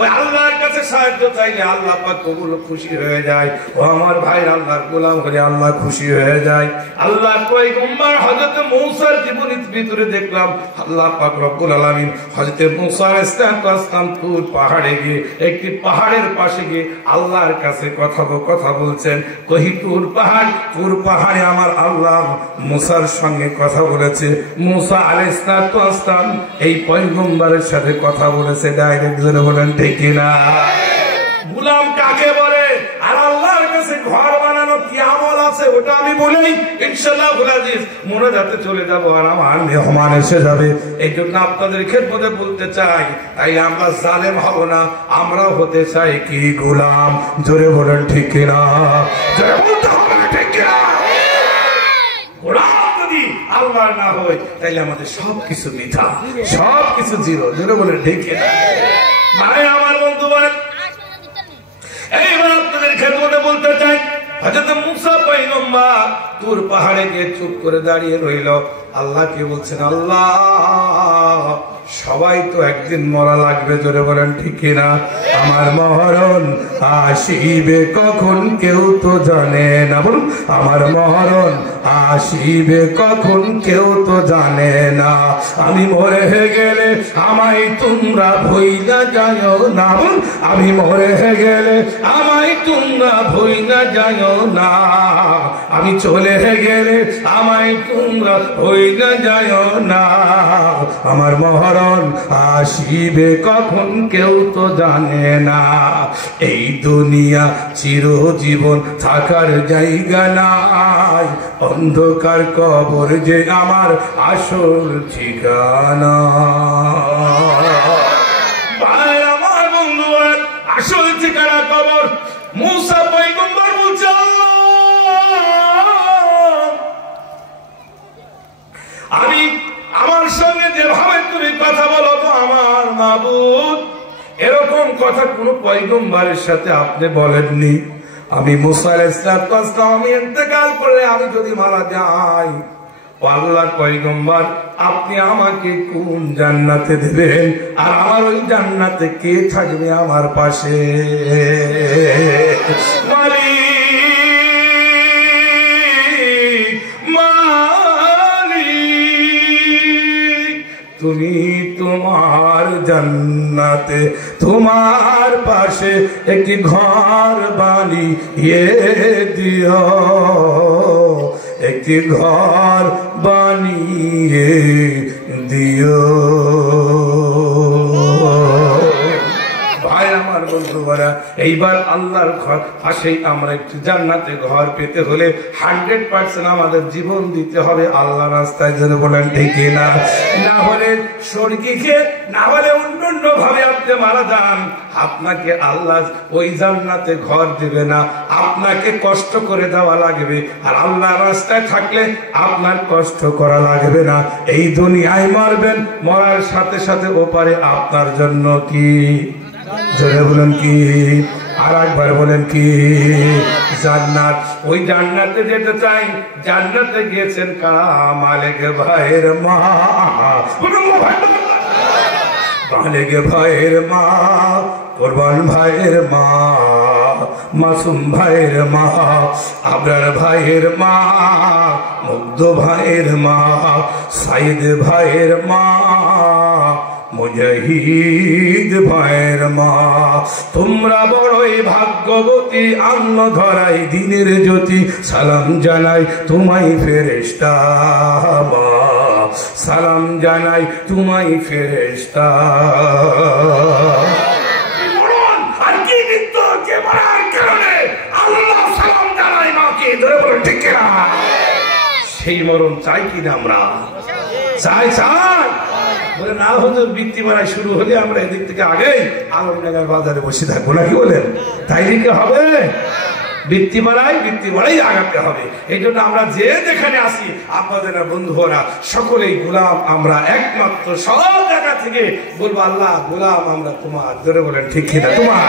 ওই আল্লাহর কাছে সাহায্য চাইলে আল্লাহ পাক কবুল খুশি হয়ে যায়। ও আমার ভাই, আল্লাহর গোলাম হলে আল্লাহ খুশি হয়ে যায়। আল্লাহ পয়গম্বর হযরত মূসার জীবনীর ভিতরে দেখলাম আল্লাহ পাক রব্বুল আলামিন হযরত মূসা আলাইহিস সালাম তুর পাহাড়ে গিয়ে, একটি পাহাড়ের পাশে গিয়ে আল্লাহর কাছে কথা বলছেন। কহি তুর পাহাড়ে আমার আল্লাহ মূসার সঙ্গে কথা বলেছে। মূসা আলাইহিস সালাম এই পয়গম্বরের সাথে কথা বলেছে ডাইরেক্ট। জোরে বলেন ঠিক কিনা? গোলাম কাকে বলে? আর আল্লাহর কাছে ঘর বানানো কি আমল আছে ওটা আমি বলি ইনশাআল্লাহ আজিজ মনে যাতে চলে যাব, আর আমার মেহমান এসে যাবে। এই জন্য আপনাদের খেদমতে বলতে চাই, তাই আমরা জালেম হব না, আমরা হতে চাই কি গোলাম। জোরে বলেন ঠিক কিনা? জোরে বলতে হবে ঠিক কিনা? গোলাম যদি আল্লাহ না হয় তাইলে আমাদের সবকিছু মিথ্যা, সবকিছু জিরো। জোরে বলেন ঠিক কিনা? ভাই আমার বন্ধু বলেন, এইবার আপনাদের খেদমতে বলতে চাই, হযরত মূসা পয়গম্বর তুর পাহাড়ে গিয়ে চুপ করে দাঁড়িয়ে রইল। আল্লাহকে বলছেন, আল্লাহ সবাই তো একদিন মরা লাগবে। জোরে বলেন ঠিক কিনা? আমার মরণ আসিবে কখন কেউ তো জানে না। বলুন, আমার মরণ আসিবে কখন কেউ তো জানে না। আমি মরে গেলে আমায় তোমরা ভুইলা যাও না। আমি মরে গেলে আমায় তোমরা ভুইলা যাও না। আমি চলে গেলে আমায় তোমরা ভুইলা যাও না। আমার মরণ আসিবে কখন কেউ তো জানে না। এই দুনিয়া চিরজীবন থাকার জায়গা নাই, অন্ধকার কবর যে আমার আসল ঠিকানা। ভাই আমার বন্ধু, আসল ঠিকানা কবর। মূসা পয়গম্বর বলছে, আমি আমার সঙ্গে যেভাবে তুমি কথা বলো তো আমার মাবুদ, এরকম কথা কোন পয়গম্বরের সাথে আপনি বলেননি। আমি মূসা আলাইহিস সালাম আমি ইন্তেকাল করলে, আমি যদি মারা যাই, আল্লাহর পয়গম্বর আপনি আমাকে কোন জান্নাতে দেবেন, আর আমার ওই জান্নাতে কে থাকবে আমার পাশে? তুমি তোমার জান্নাতে তোমার পাশে একটি ঘর বানিয়ে দিও, একটি ঘর বানিয়ে দিও। ভাই আমার বন্ধুরা, এইবার আল্লাহর পাশেই আমরা একটি জান্নাতে ঘর পেতে হলে 100% আমাদের জীবন দিতে হবে আল্লাহ রাস্তায়। জোরে বলেন ঠিক না? না হলে স্বর্গে, না হলে অন্য ভাবে আপনি মারা যান, আপনাকে আল্লাহ ওই জান্নাতে ঘর দেবে না, আপনাকে কষ্ট করে দেওয়া লাগবে। আর আল্লাহ রাস্তায় থাকলে আপনার কষ্ট করা লাগবে না। এই দুনিয়ায় মারবেন, মরার সাথে সাথে ওপারে আপনার জন্য কি? জোরে বলেন কি? আর একবার বলেন কি? জান্নাত। ওই জান্নাতে যেতে চাই, জান্নাতে গিয়েছেন কারা? মালিক ভাইয়ের মা, মালিক ভাইয়ের মা, কোরবান ভাইয়ের মা, মাসুম ভাইয়ের মা, আবরার ভাইয়ের মা, মুগ্ধ ভাইয়ের মা, সাইদ ভাইয়ের মা, মুজাহিদ ভাইয়ের মা, তোমরা বড়ই ভাগ্যবতী, আন্ন ধরাই দিনের জ্যোতি, সালাম জানাই তোমায় ফেরেশতা মা, সালাম জানাই তোমায় ফেরেশতা। আর কি মৃত্যু যে মরার কারণে আল্লাহ সালাম জানাই মাকে, ধরে বলো ঠিক না? সেই মরণ চাই কিনা আমরা? চাই চাই বলে না হুজুর, বৃত্তি মারাই শুরু হলে আমরা এদিক থেকে আগেই আলমনগর বাজারে বসে থাকবো নাকি বলেন? তাই কি হবে? বৃত্তি মারাই আগাতে হবে। এই জন্য আমরা যে যেখানে আসি আপনাদের বন্ধুরা সকলেই গোলাম, আমরা একমাত্র সব জায়গা থেকে বলবো আল্লাহ গোলাম আমরা তোমার, ধরে বলেন ঠিক কিনা? তোমার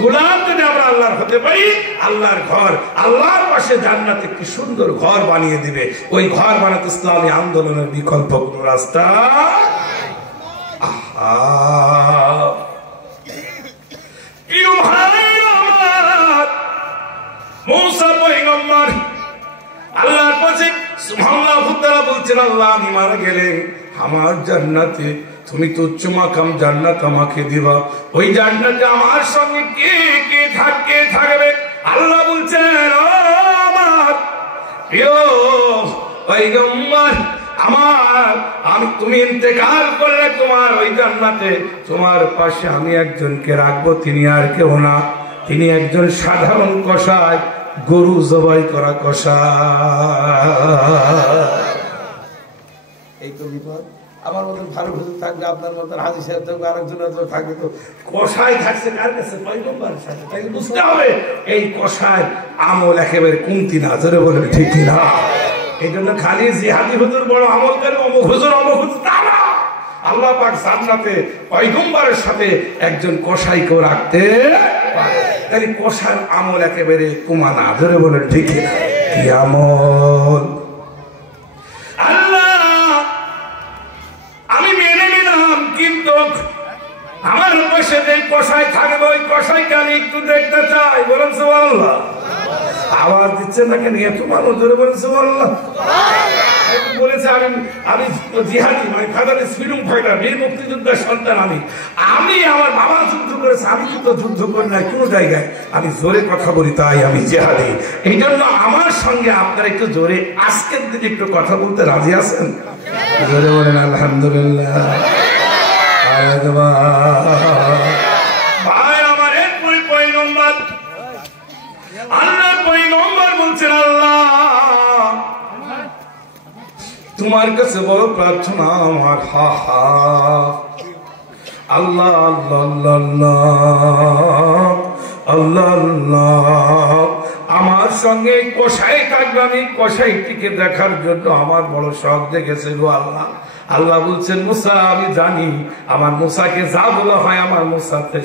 গোলাম যদি আমরা আল্লাহর হতে পারি, আল্লাহর ঘর, আল্লাহর পাশে জান্নাতে কি সুন্দর ঘর বানিয়ে দিবে। ওই ঘর বানাতে ইসলামী আন্দোলনের বিকল্প কোন রাস্তা? মুসা পয়গম্বর আল্লাহর কাছে সুবহানাল্লাহ তাআলা বলছেন, আল্লাহ আমি মারা গেলে আমার জান্নাতে তুমি তো উচ্চ মাকাম জান্নাত আমাকে দিবা, ওই জান্নাতে আমার সঙ্গে কে কে থাকবে? আল্লাহ বলছেন, আমার প্রিয় পয়গম্বর আমার, আমি তুমি ইন্তেকাল করলে তোমার ওই জান্নাতে তোমার পাশে আমি একজনকে রাখবো, তিনি আর কেউ না, তিনি একজন সাধারণ কসাই, গরু জবাই করা কসাই। এই তো বিপদ। আমার মতন ভালো হুজুর থাকবে, আপনার মতন হাজী সাহেব থাকবে, আরেকজন থাকবে, তো কসাই থাকছে কার কাছে? পয়গম্বরের সাথে। তাই বুঝতে হবে এই কসাই আমল একেবারে কমতি না, ধরে বলে ঠিক না? এই জন্য খালি জিহাদি হুজুর বড় আমল করে অমুক হুজুর তা না। আল্লাহ পাক জান্নাতে পয়গম্বরের সাথে একজন কসাইকেও রাখতে পারে। তাই কসার আমল একেবারে কমা না, ধরে বলেন ঠিক না? কি আমল? আল্লাহ আমি মেনে নিলাম, কিন্তু আমার পাশে যে কসাই থাকবে ওই কসাইকে আমি একটু দেখতে চাই। বলেন সুবহানাল্লাহ। আওয়াজ দিচ্ছেন না কেন? এত মানুষ, ধরে বলেন সুবহানাল্লাহ। বলেছে আমি জিহাদি, মানে ফাদারের ফ্রিডম ফাইটার, বীর মুক্তিযোদ্ধার সন্তান। আমি আমার বাবা যুদ্ধ করেছে, আমি কিন্তু যুদ্ধ করি না কোনো জায়গায়, আমি জোরে কথা বলি, তাই আমি জিহাদি। এই জন্য আমার সঙ্গে আপনারা একটু জোরে আজকের দিনে একটু কথা বলতে রাজি আছেন? জোরে বলেন আলহামদুলিল্লাহ। ভাই আমার এরপরে পয়গম্বর, আল্লাহর পয়গম্বর বলছেন, আল্লাহ তোমার কাছে বড় প্রার্থনা আমার, হা হা আল্লাহ আল্লাহ আল্লাহ আল্লাহ আমার সঙ্গে কসাই থাকবে, আমি কসাইটিকে দেখার জন্য আমার বড় শখ দেখেছে গো আল্লাহ। আল্লাহ বলছেন, মুসা আমি জানি, আমার মুসাকে যা বলা হয় আমার মুসাতে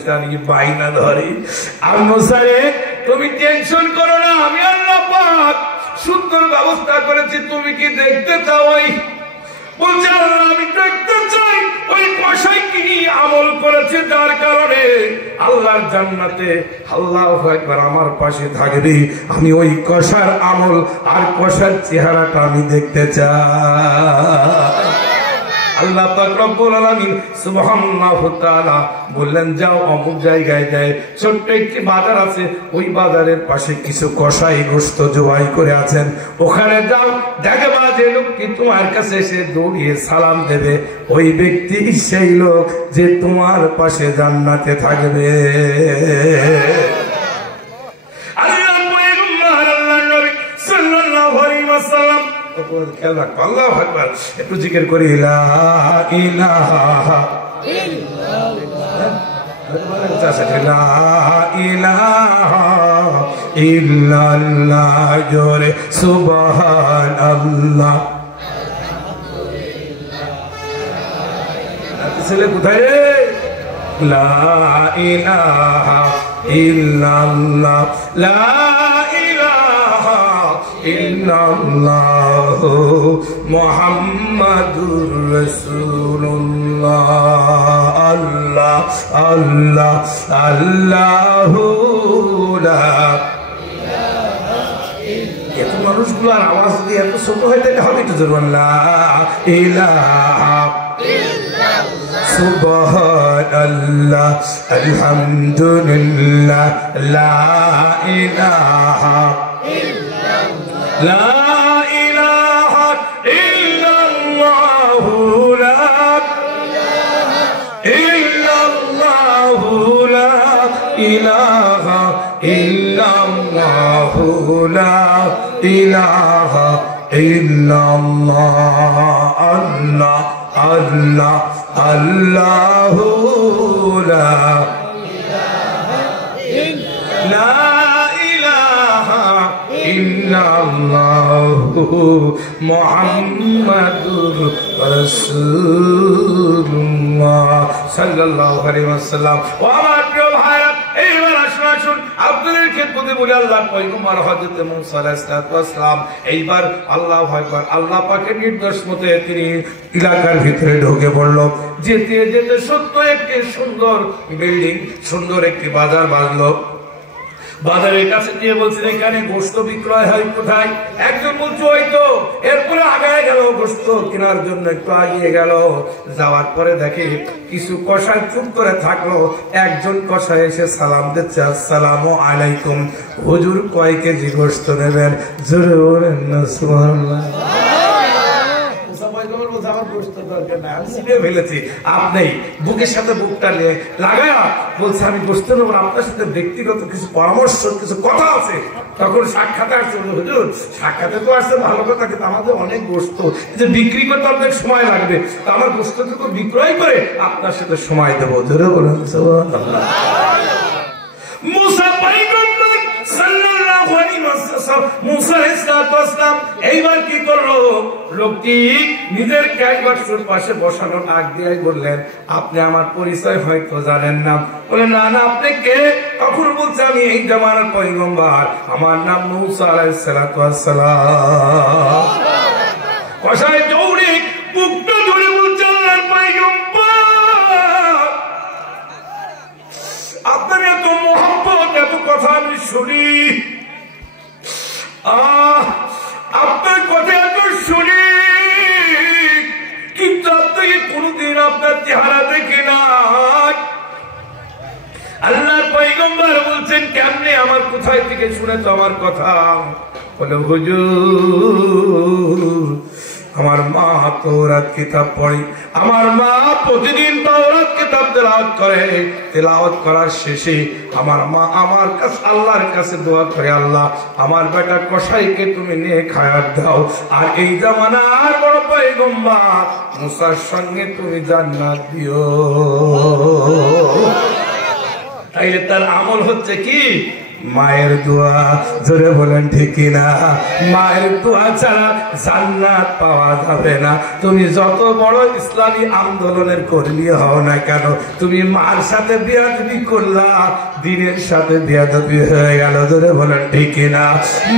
বাইনা ধরে। আর মুসারে তুমি টেনশন করো না, আমি আল্লাহ পাক সুন্দর ব্যবস্থা করেছি, তুমি কি দেখতে চাও? ওই বলছে, আল্লাহ আমি দেখতে চাই ওই কসাই কি আমল করেছে যার কারণে আল্লাহর জান্নাতে আল্লাহু আকবার আমার পাশে থাকবে। আমি ওই কসার আমল আর কসার চেহারাটা আমি দেখতে চাই। আল্লাহ পাক রব্বুল আলামিন সুবহানাহু তাআলা বললেন, যাও অমুক জায়গায় যায়, ছোট্ট একটি বাজার আছে, ওই বাজারের পাশে কিছু কসাই গোশত জবাই করে আছেন, ওখানে যাও, দেখবা যে লোকটি তোমার কাছে এসে দৌড়িয়ে সালাম দেবে, ওই ব্যক্তি সেই লোক যে তোমার পাশে জান্নাতে থাকবে। আল্লাহর পয়গম্বর আল্লাহর নবী সাল্লাল্লাহু আলাইহি ওয়াসাল্লাম খেয়াল রাখবো। আল্লাহু আকবার, একটু জিকির করি, লা ইলাহা ইল্লাল্লাহ, লা ইলাহা ইল্লাল্লাহ, জোরে সুবহানাল্লাহ। ছেলে কোথায় রে? লা ইলাহা ইল্লাল্লাহ, লা ইলাহা ইল্লাল্লাহ, মুহাম্মাদুর রাসূলুল্লাহ। আল্লাহ আল্লাহ আল্লাহু লা ইলাহা ইল্লাল্লাহ। এত মানুষগুলোর আওয়াজ দিয়ে এত ছোট হয়ে থাকে, হবে তো জোর, লা ইলাহা ইল্লাল্লাহ সুবহানাল্লাহ আলহামদুলিল্লাহ লা ইলাহা ইল্লাল্লাহ লা ইলাহা ইল্লাল্লাহ লা ইল্লাল্লাহ লা ইলাহা ইল্লাল্লাহ লা ইলাহা ইল্লাল্লাহ আল্লাহ আল্লাহ আল্লাহু লা ইলাহা ইল্লাল্লাহু মুহাম্মাদুর রাসূলুল্লাহ সাল্লাল্লাহু আলাইহি ওয়াসাল্লাম। ও আমার প্রিয় ভাইরা, এইবার আসুন আপনাদের খেদমতে বলি আল্লাহ পয়গম্বর হযরত মুসা আলাইহিস সালাম এইবার আল্লাহু আকবার আল্লাহ পাকের নির্দেশ মতে তিনি এলাকার ভিতরে ঢুকে পড়ল। যেতে যেতে সত্য একটি সুন্দর বিল্ডিং, সুন্দর একটি বাজার বাজলো। বাজারের কাছে গিয়ে বলছেন এখানে গোশত বিক্রয় হয় কোথায়? একজন বলছে ওই তো। এরপরে আগায় গেল, গোশত কেনার জন্য একটু আগিয়ে গেল। যাওয়ার পরে দেখে কিছু কসাই চুপ করে থাকলো। একজন কসাই এসে সালাম দিচ্ছে, আসসালামু আলাইকুম, হুজুর কয় কেজি গোশত নেবেন? জোরে বলেন না সুবহানাল্লাহ। আপনি বুকের সাথে বুকটা নিয়ে লাগায়া বলছে আমি গোশত নেব, আপনার সাথে ব্যক্তিগত কিছু পরামর্শ, কিছু কথা আছে। তখন সাক্ষাতে আসছে, হুজুর সাক্ষাতে তো আসছে ভালো কথা, কিন্তু আমাদের অনেক গোশত যে বিক্রি করতে অনেক সময় লাগবে, তো আমার গোশতটুকু বিক্রয় করে আপনার সাথে সময় দেবো। ধরে বলুন সুবহানাল্লাহ। মুসা পয়গম্বর সাল্লাল্লাহু আলাইহি ওয়াসাল্লাম মুসা আলাইহিস সালাম এইবার কি করলো? লোকটি নিজের ক্যাশবাক্সের পাশে বসানো ডাক দিয়ে বললেন, আপনি আমার পরিচয় হয়তো জানেন না। বলে না না, আপনি কে? তখন বলছে আমি এই জামানার পয়গম্বর, আমার নাম মুসা আলাইহিস সালাম। কসাই দৌড়ে বুকটা ধরে বলছে আল্লাহর পয়গম্বর, আপনার এত মহব্বত, এত কথা আমি শুনি, আপনার কথা এত শুনি, কিন্তু আপনাকে কোনদিন আপনার চেহারা দেখি না। আল্লাহর পয়গম্বর বলছেন কেমনে, আমার কোথায় থেকে শুনে তো আমার কথা? বলে হুজুর আমার মা তাওরাত কিতাব পড়ে, আমার মা প্রতিদিন তাওরাত কিতাব তেলাওয়াত করে। তেলাওয়াত করার শেষে আমার মা আমার কাছে আল্লাহর কাছে দোয়া করে, আল্লাহ আমার বেটা কসাইকে তুমি নিয়ে খায়াত দাও, আর এই জামানার বড় পয়গম্বর মুসার সঙ্গে তুমি জান্নাত দিও। তাইলে তার আমল হচ্ছে কি? মায়ের দোয়া। জোরে বলেন ঠিক কিনা? মায়ের দোয়া ছাড়া জান্নাত পাওয়া যাবে না। তুমি যত বড় ইসলামী আন্দোলনের কর্মী হও না কেন, তুমি মার সাথে বেয়াদবি করলা, দিনের সাথে বেয়াদবি হয়ে গেল। জোরে বলেন ঠিক কিনা?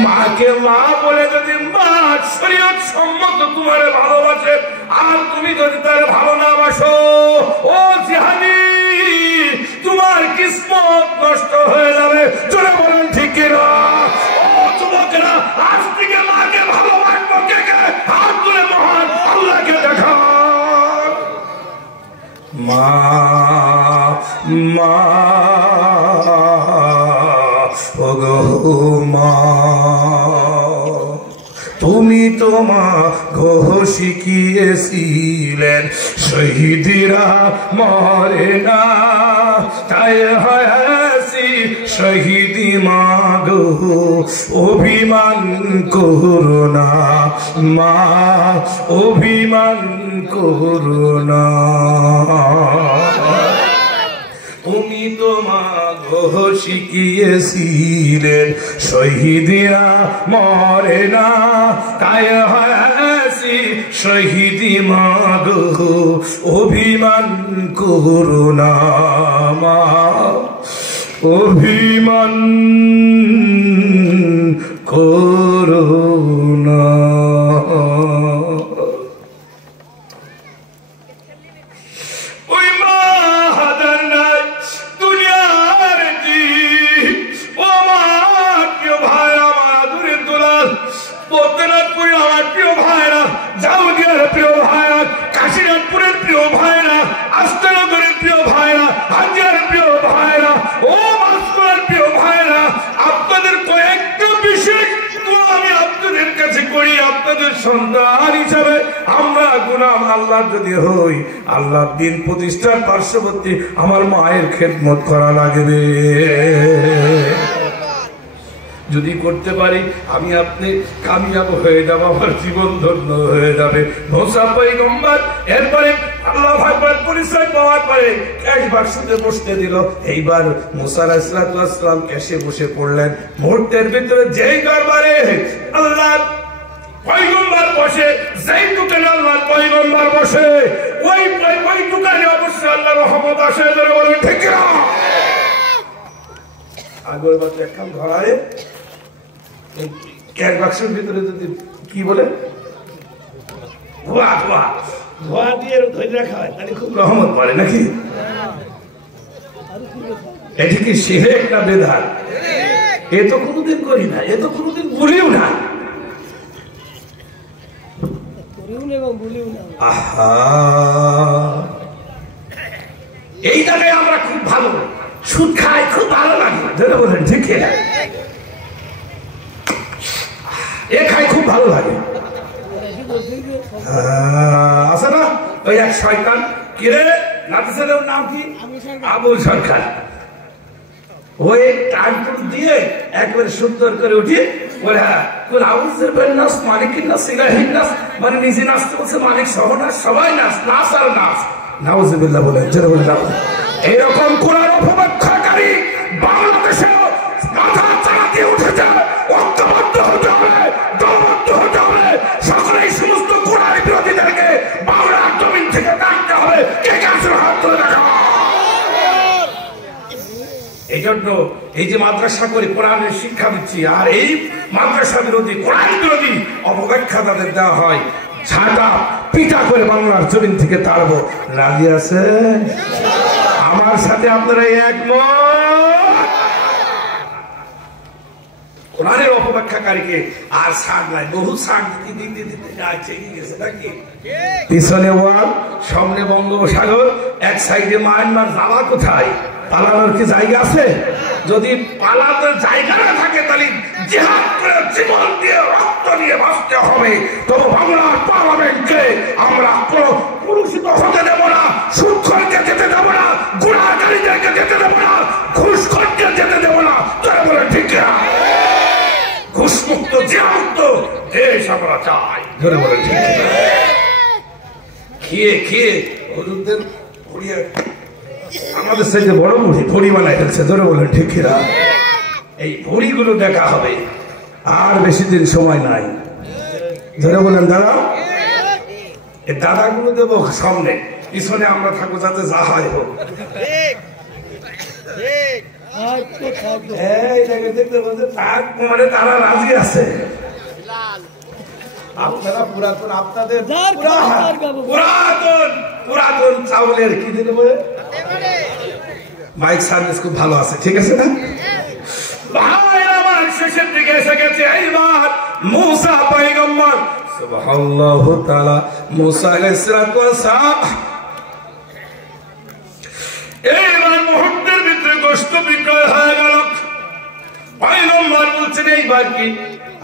মাকে মা বলে যদি মা শরীয়ত সম্মত তোমারে ভালোবাসে, আর তুমি যদি তার ভালো না বাসো, ও জিহাদি তোমার কিসমত নষ্ট হয়ে যাবে। জোরে বলেন ঠিক কিনা? ও যুবকেরা, আজ থেকে মাকে ভালোবাসবো কে কে? হাত তুলে মহান আল্লাহকে দেখা। মা মা ওগো মা, তুমি তো মা ঘোষ শিখিয়েছিলেন শহীদরা মরে না, তাই হয়েছি শহীদি মা গো, অভিমান করো না মা, অভিমান করো না। তুমি তো মা ঘোষ শিখিয়েছিলেন শহীদিরা মরে না, তাই হয়েছি শহীদি মা গো, অভিমান করো না মা, অভিমান করো না। আমার প্রিয় ভাইরা, জাউদিয়ার প্রিয় ভাইরা, কাশীনাথপুরের প্রিয় ভাইরা, আস্তানা গোলাম আল্লাহ যদি হই, আল্লাহর দিন প্রতিষ্ঠার পার্শ্ববর্তী আমার মায়ের খেদমত করা লাগবে। যদি করতে পারি আমি আপনি কামিয়াব হয়ে যাব, আমার জীবন ধন্য হয়ে যাবে। মুসা পয়গম্বর এরপরে আল্লাহ আকবার পরিচয় পাওয়ার পরে ক্যাশ বাক্সতে বসতে দিল। এইবার মুসা আলাইহিস সালাম ক্যাশে বসে পড়লেন। মুহূর্তের ভিতরে যেই দরবারে আল্লাহ পয়গম্বর বসে, যেই দোকানে আল্লাহ পয়গম্বর বসে, ওই দোকানে অবশ্যই আল্লাহর রহমত আসে। ধরে বলেন ঠিক না? আগের বার একখান ধরায় ক্যাশ বাক্সের ভিতরে যদি কি বলে ধোয়া ধোয়া ধোয়া দিয়ে ধরে রাখা হয়, তাহলে খুব রহমত পড়ে নাকি? এটি কি শিরক না বেদাত? এ তো কোনোদিন করি না, এ তো কোনোদিন বলিও না। আহা, এই জায়গায় আমরা খুব ভালো সুদ খাই, খুব ভালো লাগে। ধরে বলেন ঠিক না? এ খাই খুব ভালো লাগে। আছে না ওই এক শয়তান, কিরে নাতিছেলের নাম কি? আবু সরকার। ওই টাইটল দিয়ে একবারে সুন্দর করে উঠিয়ে মানে নিজে নাচতে বলছে, মালিক সহ নাচ, সবাই নাচ, নাচ আর নাচ। নাউজুবিল্লাহ বলে এইরকম কোরআন অপব্যাখ্যাকারী বাংলাদেশে মাথা চাড়া দিয়ে উঠে যায়, ঐক্যবদ্ধ হতে হবে, দলবদ্ধ হতে হবে। সকলে এই সমস্ত কোরআন বিরোধীদেরকে বাংলার জমিন থেকে কাটতে হবে। কে কাছে হাত তুলে দেখা। এই জন্য এই যে মাদ্রাসা করে কোরআনের শিক্ষা দিচ্ছি, আর এই মাদ্রাসা বিরোধী কোরআন বিরোধী অপব্যাখ্যা তাদের দেওয়া হয়, ঝাঁটা পিটা করে বাংলার জমিন থেকে তাড়বো। রাজি আছেন? আমার সাথে আপনারা একমত? কোরআনের অপব্যাখ্যাকারীকে আর ছাড় নাই, বহু ছাড় দিতে দিতে যাচ্ছে গেছে নাকি? পিছনে ওয়াল, সামনে বঙ্গোপসাগর, এক সাইডে মায়ানমার। যাওয়া কোথায়? পালানোর কি জায়গা আছে? যদি পালানোর জায়গা না থাকে তাহলে জিহাদ করে জীবন দিয়ে রক্ত দিয়ে বাঁচতে হবে। তবে বাংলার পার্লামেন্টকে আমরা পুরুষিত হতে দেব না, সুদখোরকে যেতে দেব না, গুণাগারীদেরকে যেতে দেব না, ঘুষখোরকে যেতে দেব না। তারা বলে ঠিক না? ঘুষমুক্ত জিহাদমুক্ত দেশ আমরা চাই। ধরে বলে ঠিক না? খেয়ে খেয়ে ওদের আমাদের সাথে বড় মুড়ি ভড়ি বানাই ফেলছে। ধরে বলেন ঠিক কিনা? এই ভড়িগুলো দেখা হবে, আর বেশি দিন সময় নাই। ধরে বলেন দাদা, এই দাদাগুলো দেবো সামনে, পিছনে আমরা থাকবো, যাতে যা হয় হোক। মানে তারা রাজি আছে। আপনারা পুরাতন, আপনাদের পুরাতন চাউলের কি দিতে বলে মাইক সার্ভিস খুব ভালো আছে, ঠিক আছে না? ভাই আমার শেষের দিকে এসে গেছে। এইবার মুসা পয়গম্বর সুবহানাল্লাহু তাআলা মুসা আলাইহিস সালাম এইবার মুহূর্তের ভিতরে গোশত বিক্রয় হয়ে গেল। পয়গম্বর বলছেন এইবার কি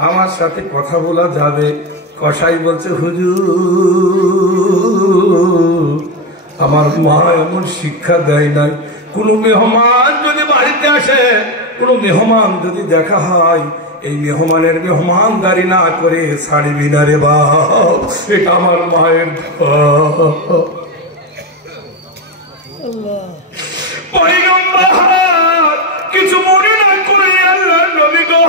আমার সাথে কথা বলা যাবে? কসাই বলছে, হুজুর আমার মা এমন শিক্ষা দেয় নাই, কোন মেহমান যদি বাড়িতে আসে, কোন মেহমান যদি দেখা হয়, এই মেহমানের মেহমানদারি না করে ছাড়বি না রে বাপ। এটা আমার মায়ের কিছু মনে না করে আল্লাহ নবী গো,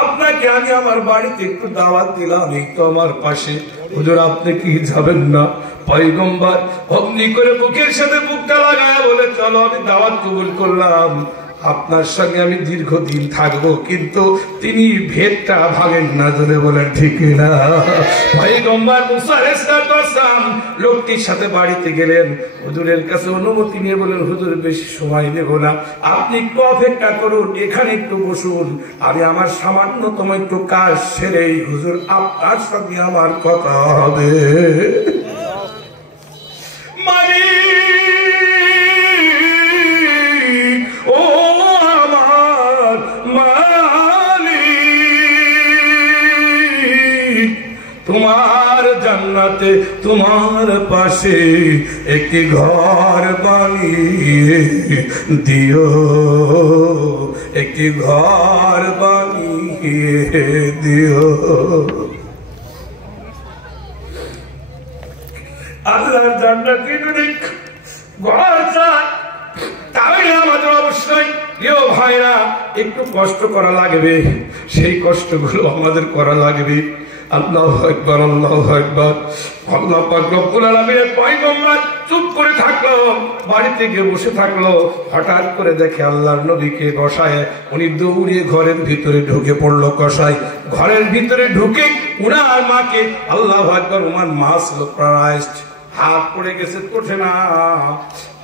আপনাকে আমি আমার বাড়িতে একটু দাওয়াত দিলাম, এই তো আমার পাশে, হুজুর আপনি কি যাবেন না? পয়গম্বর অগ্নি করে বুকের সাথে বুকটা লাগায় বলে, চলো আমি দাওয়াত কবুল করলাম, আপনার সঙ্গে আমি দীর্ঘদিন থাকবো, কিন্তু তিনি ভেদটা ভাঙেন না। জোরে বলেন ঠিক না? পয়গম্বর মুসা আলাইহিস সালাম লোকটির সাথে বাড়িতে গেলেন, হুজুরের কাছে অনুমতি নিয়ে বলেন, হুজুর বেশি সময় নেব না, আপনি একটু অপেক্ষা করুন, এখানে একটু বসুন, আমি আমার সামান্যতম একটু কাজ সেরেই হুজুর আপনার সঙ্গে আমার কথা হবে। তোমার জান্নাতে তোমার পাশে একটি ঘর বানিয়ে দিও, একটি ঘর বানিয়ে দিও। আল্লাহর জান্নাতে যদি ঘর চাই তাহলে আমাদের অবশ্যই প্রিয় ভাইরা একটু কষ্ট করা লাগবে, সেই কষ্টগুলো আমাদের করা লাগবে। আল্লাহু আকবার, আল্লাহু আকবার। আল্লাহ পাক রব্বুল আলামিনের পয়গম্বর চুপ করে থাকলো, বাড়িতে গিয়ে বসে থাকলো। হঠাৎ করে দেখে আল্লাহর নবীকে কষায়, উনি দৌড়িয়ে ঘরের ভিতরে ঢুকে পড়লো। কষায় ঘরের ভিতরে ঢুকে উনার মাকে, আল্লাহু আকবার, উনার মা ছিল প্যারালাইজড, হাত পড়ে গেছে, ওঠে না,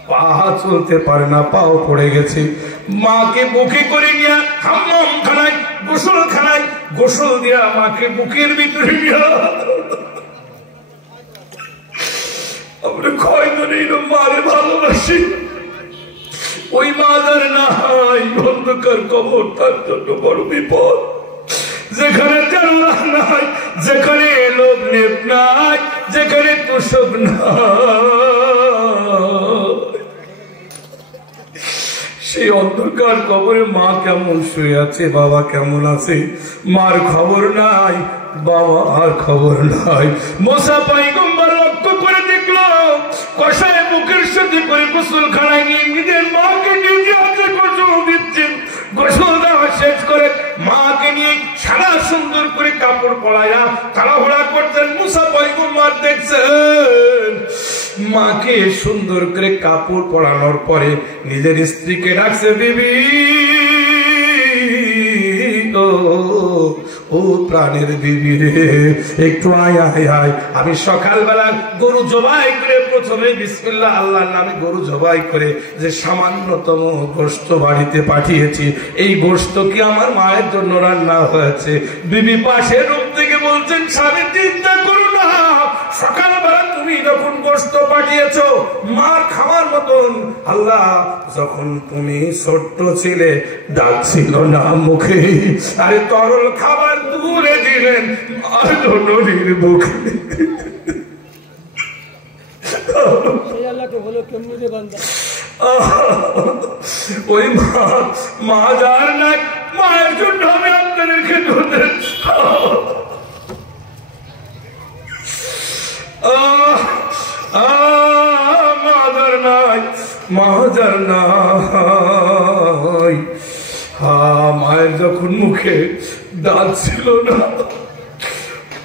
পা চলতে পারে না, পাও পড়ে গেছে। মাকে বুকে করে নিয়ে হাম্মাম খানায়, গোসল খানায় গোসল দিয়া মাকে বুকের ভিতরে নিয়ে, আমরা কয়জনই মারে ভালোবাসি, ওই মাদার নাই অন্ধকার কবর তার জন্য বড় বিপদ। যেখানে জান্নাত নাই, যেখানে লোক নেব নাই, যেখানে তোষক নাই, সেই অন্ধকার কবরে মা কেমন শুয়ে আছে, বাবা কেমন আছে, মার খবর নাই, বাবার খবর নাই। মুসা পয়গম্বর লক্ষ্য করে দেখলো কষায় বুকের সাথে করে গোসল খানায় নিয়ে নিজের মাকে নিজে হাতে গোসল দিচ্ছেন। গোসল দেওয়া শেষ করে মাকে নিয়ে সারা সুন্দর করে কাপড় পরায়া তাড়াহুড়া করতেন। মুসা পয়গম্বর দেখছেন মাকে সুন্দর করে কাপড় পরানোর পরে নিজের স্ত্রীকে ডাকছে, বিবি ও প্রাণের বিবি রে, একটু আয় আয় আয়। আমি সকালবেলা গরু জবাই করে, প্রথমে বিসমিল্লাহ আল্লাহর নামে গরু জবাই করে যে সামান্যতম গোশত বাড়িতে পাঠিয়েছি, এই গোশত কি আমার মায়ের জন্য রান্না হয়েছে? বিবি পাশের রুম থেকে বলছেন, স্বামী চিন্তা করো না, সকালবেলা তুমি যখন গোশত পাঠিয়েছ মার খাওয়ার মতন, আল্লাহ যখন তুমি ছোট্ট ছিলে ডাক ছিল না মুখে, আরে তরল খাবার দূরে দিলেন মার নদীর মুখে। ওই মা যার নাই, মায়ের জন্য আমি আপনাদেরকে মাদার নাই, মাদার নাই। মায়ের যখন মুখে দাঁত ছিল না,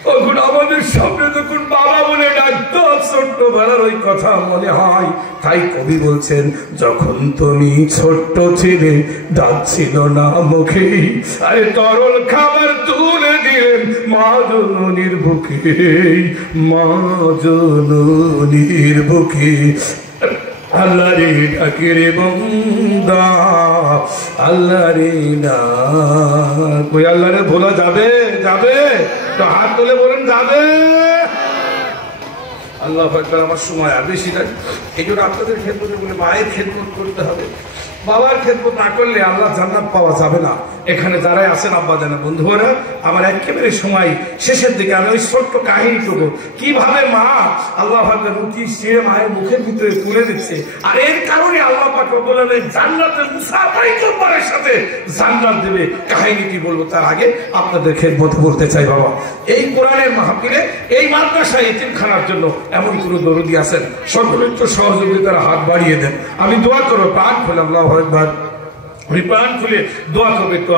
তখন আমাদের সামনে যখন বাবা বলে ডাকতো, ছোট্টবেলার ওই কথা মনে হয়। তাই কবি বলছেন, যখন তুমি ছোট্ট ছিলে দাঁত ছিল না মুখে, আরে তরল খাবার তুলে দিলেন মা জননীর বুকে, মা জননীর বুকে। আল্লাহ রে ডাকে রে বন্দা, আল্লাহ রে না, কই আল্লাহ রে ভোলা যাবে? যাবে তো হাত তুলে বলেন যাবে। আল্লাহ আমার সময় আর বেশি নাই, এই জন্য আপনাদের খেদমতে বলে মায়ের খেদমত করতে হবে। বাবার খেদমত না করলে আল্লাহ জান্নাত পাওয়া যাবে না। এখানে যারাই আছেন আব্বা জানা বন্ধুরা, আমার একেবারে সময় শেষের দিকে আমি ওই ছোট্ট কাহিনীটুকু, কিভাবে মা আল্লাহ পাকের রুটি সে মায়ের মুখের ভিতরে তুলে দিচ্ছে, আর এর কারণে আল্লাহ পাক বলেন জান্নাতের মুসা পয়গম্বরের সাথে জান্নাত দেবে। কাহিনীটি বলবো তার আগে আপনাদের খেদমত বলতে চাই, বাবা এই কোরআনের মাহফিলে, এই মাদ্রাসায় এতিমখানার জন্য এমন কোন দরদি আছেন, সকলে একটু সহযোগিতার হাত বাড়িয়ে দেন। আমি দোয়া করবো প্রাণ খুলে, আল্লাহু আকবার, প্রাণ খুলে দোয়া করবে তো।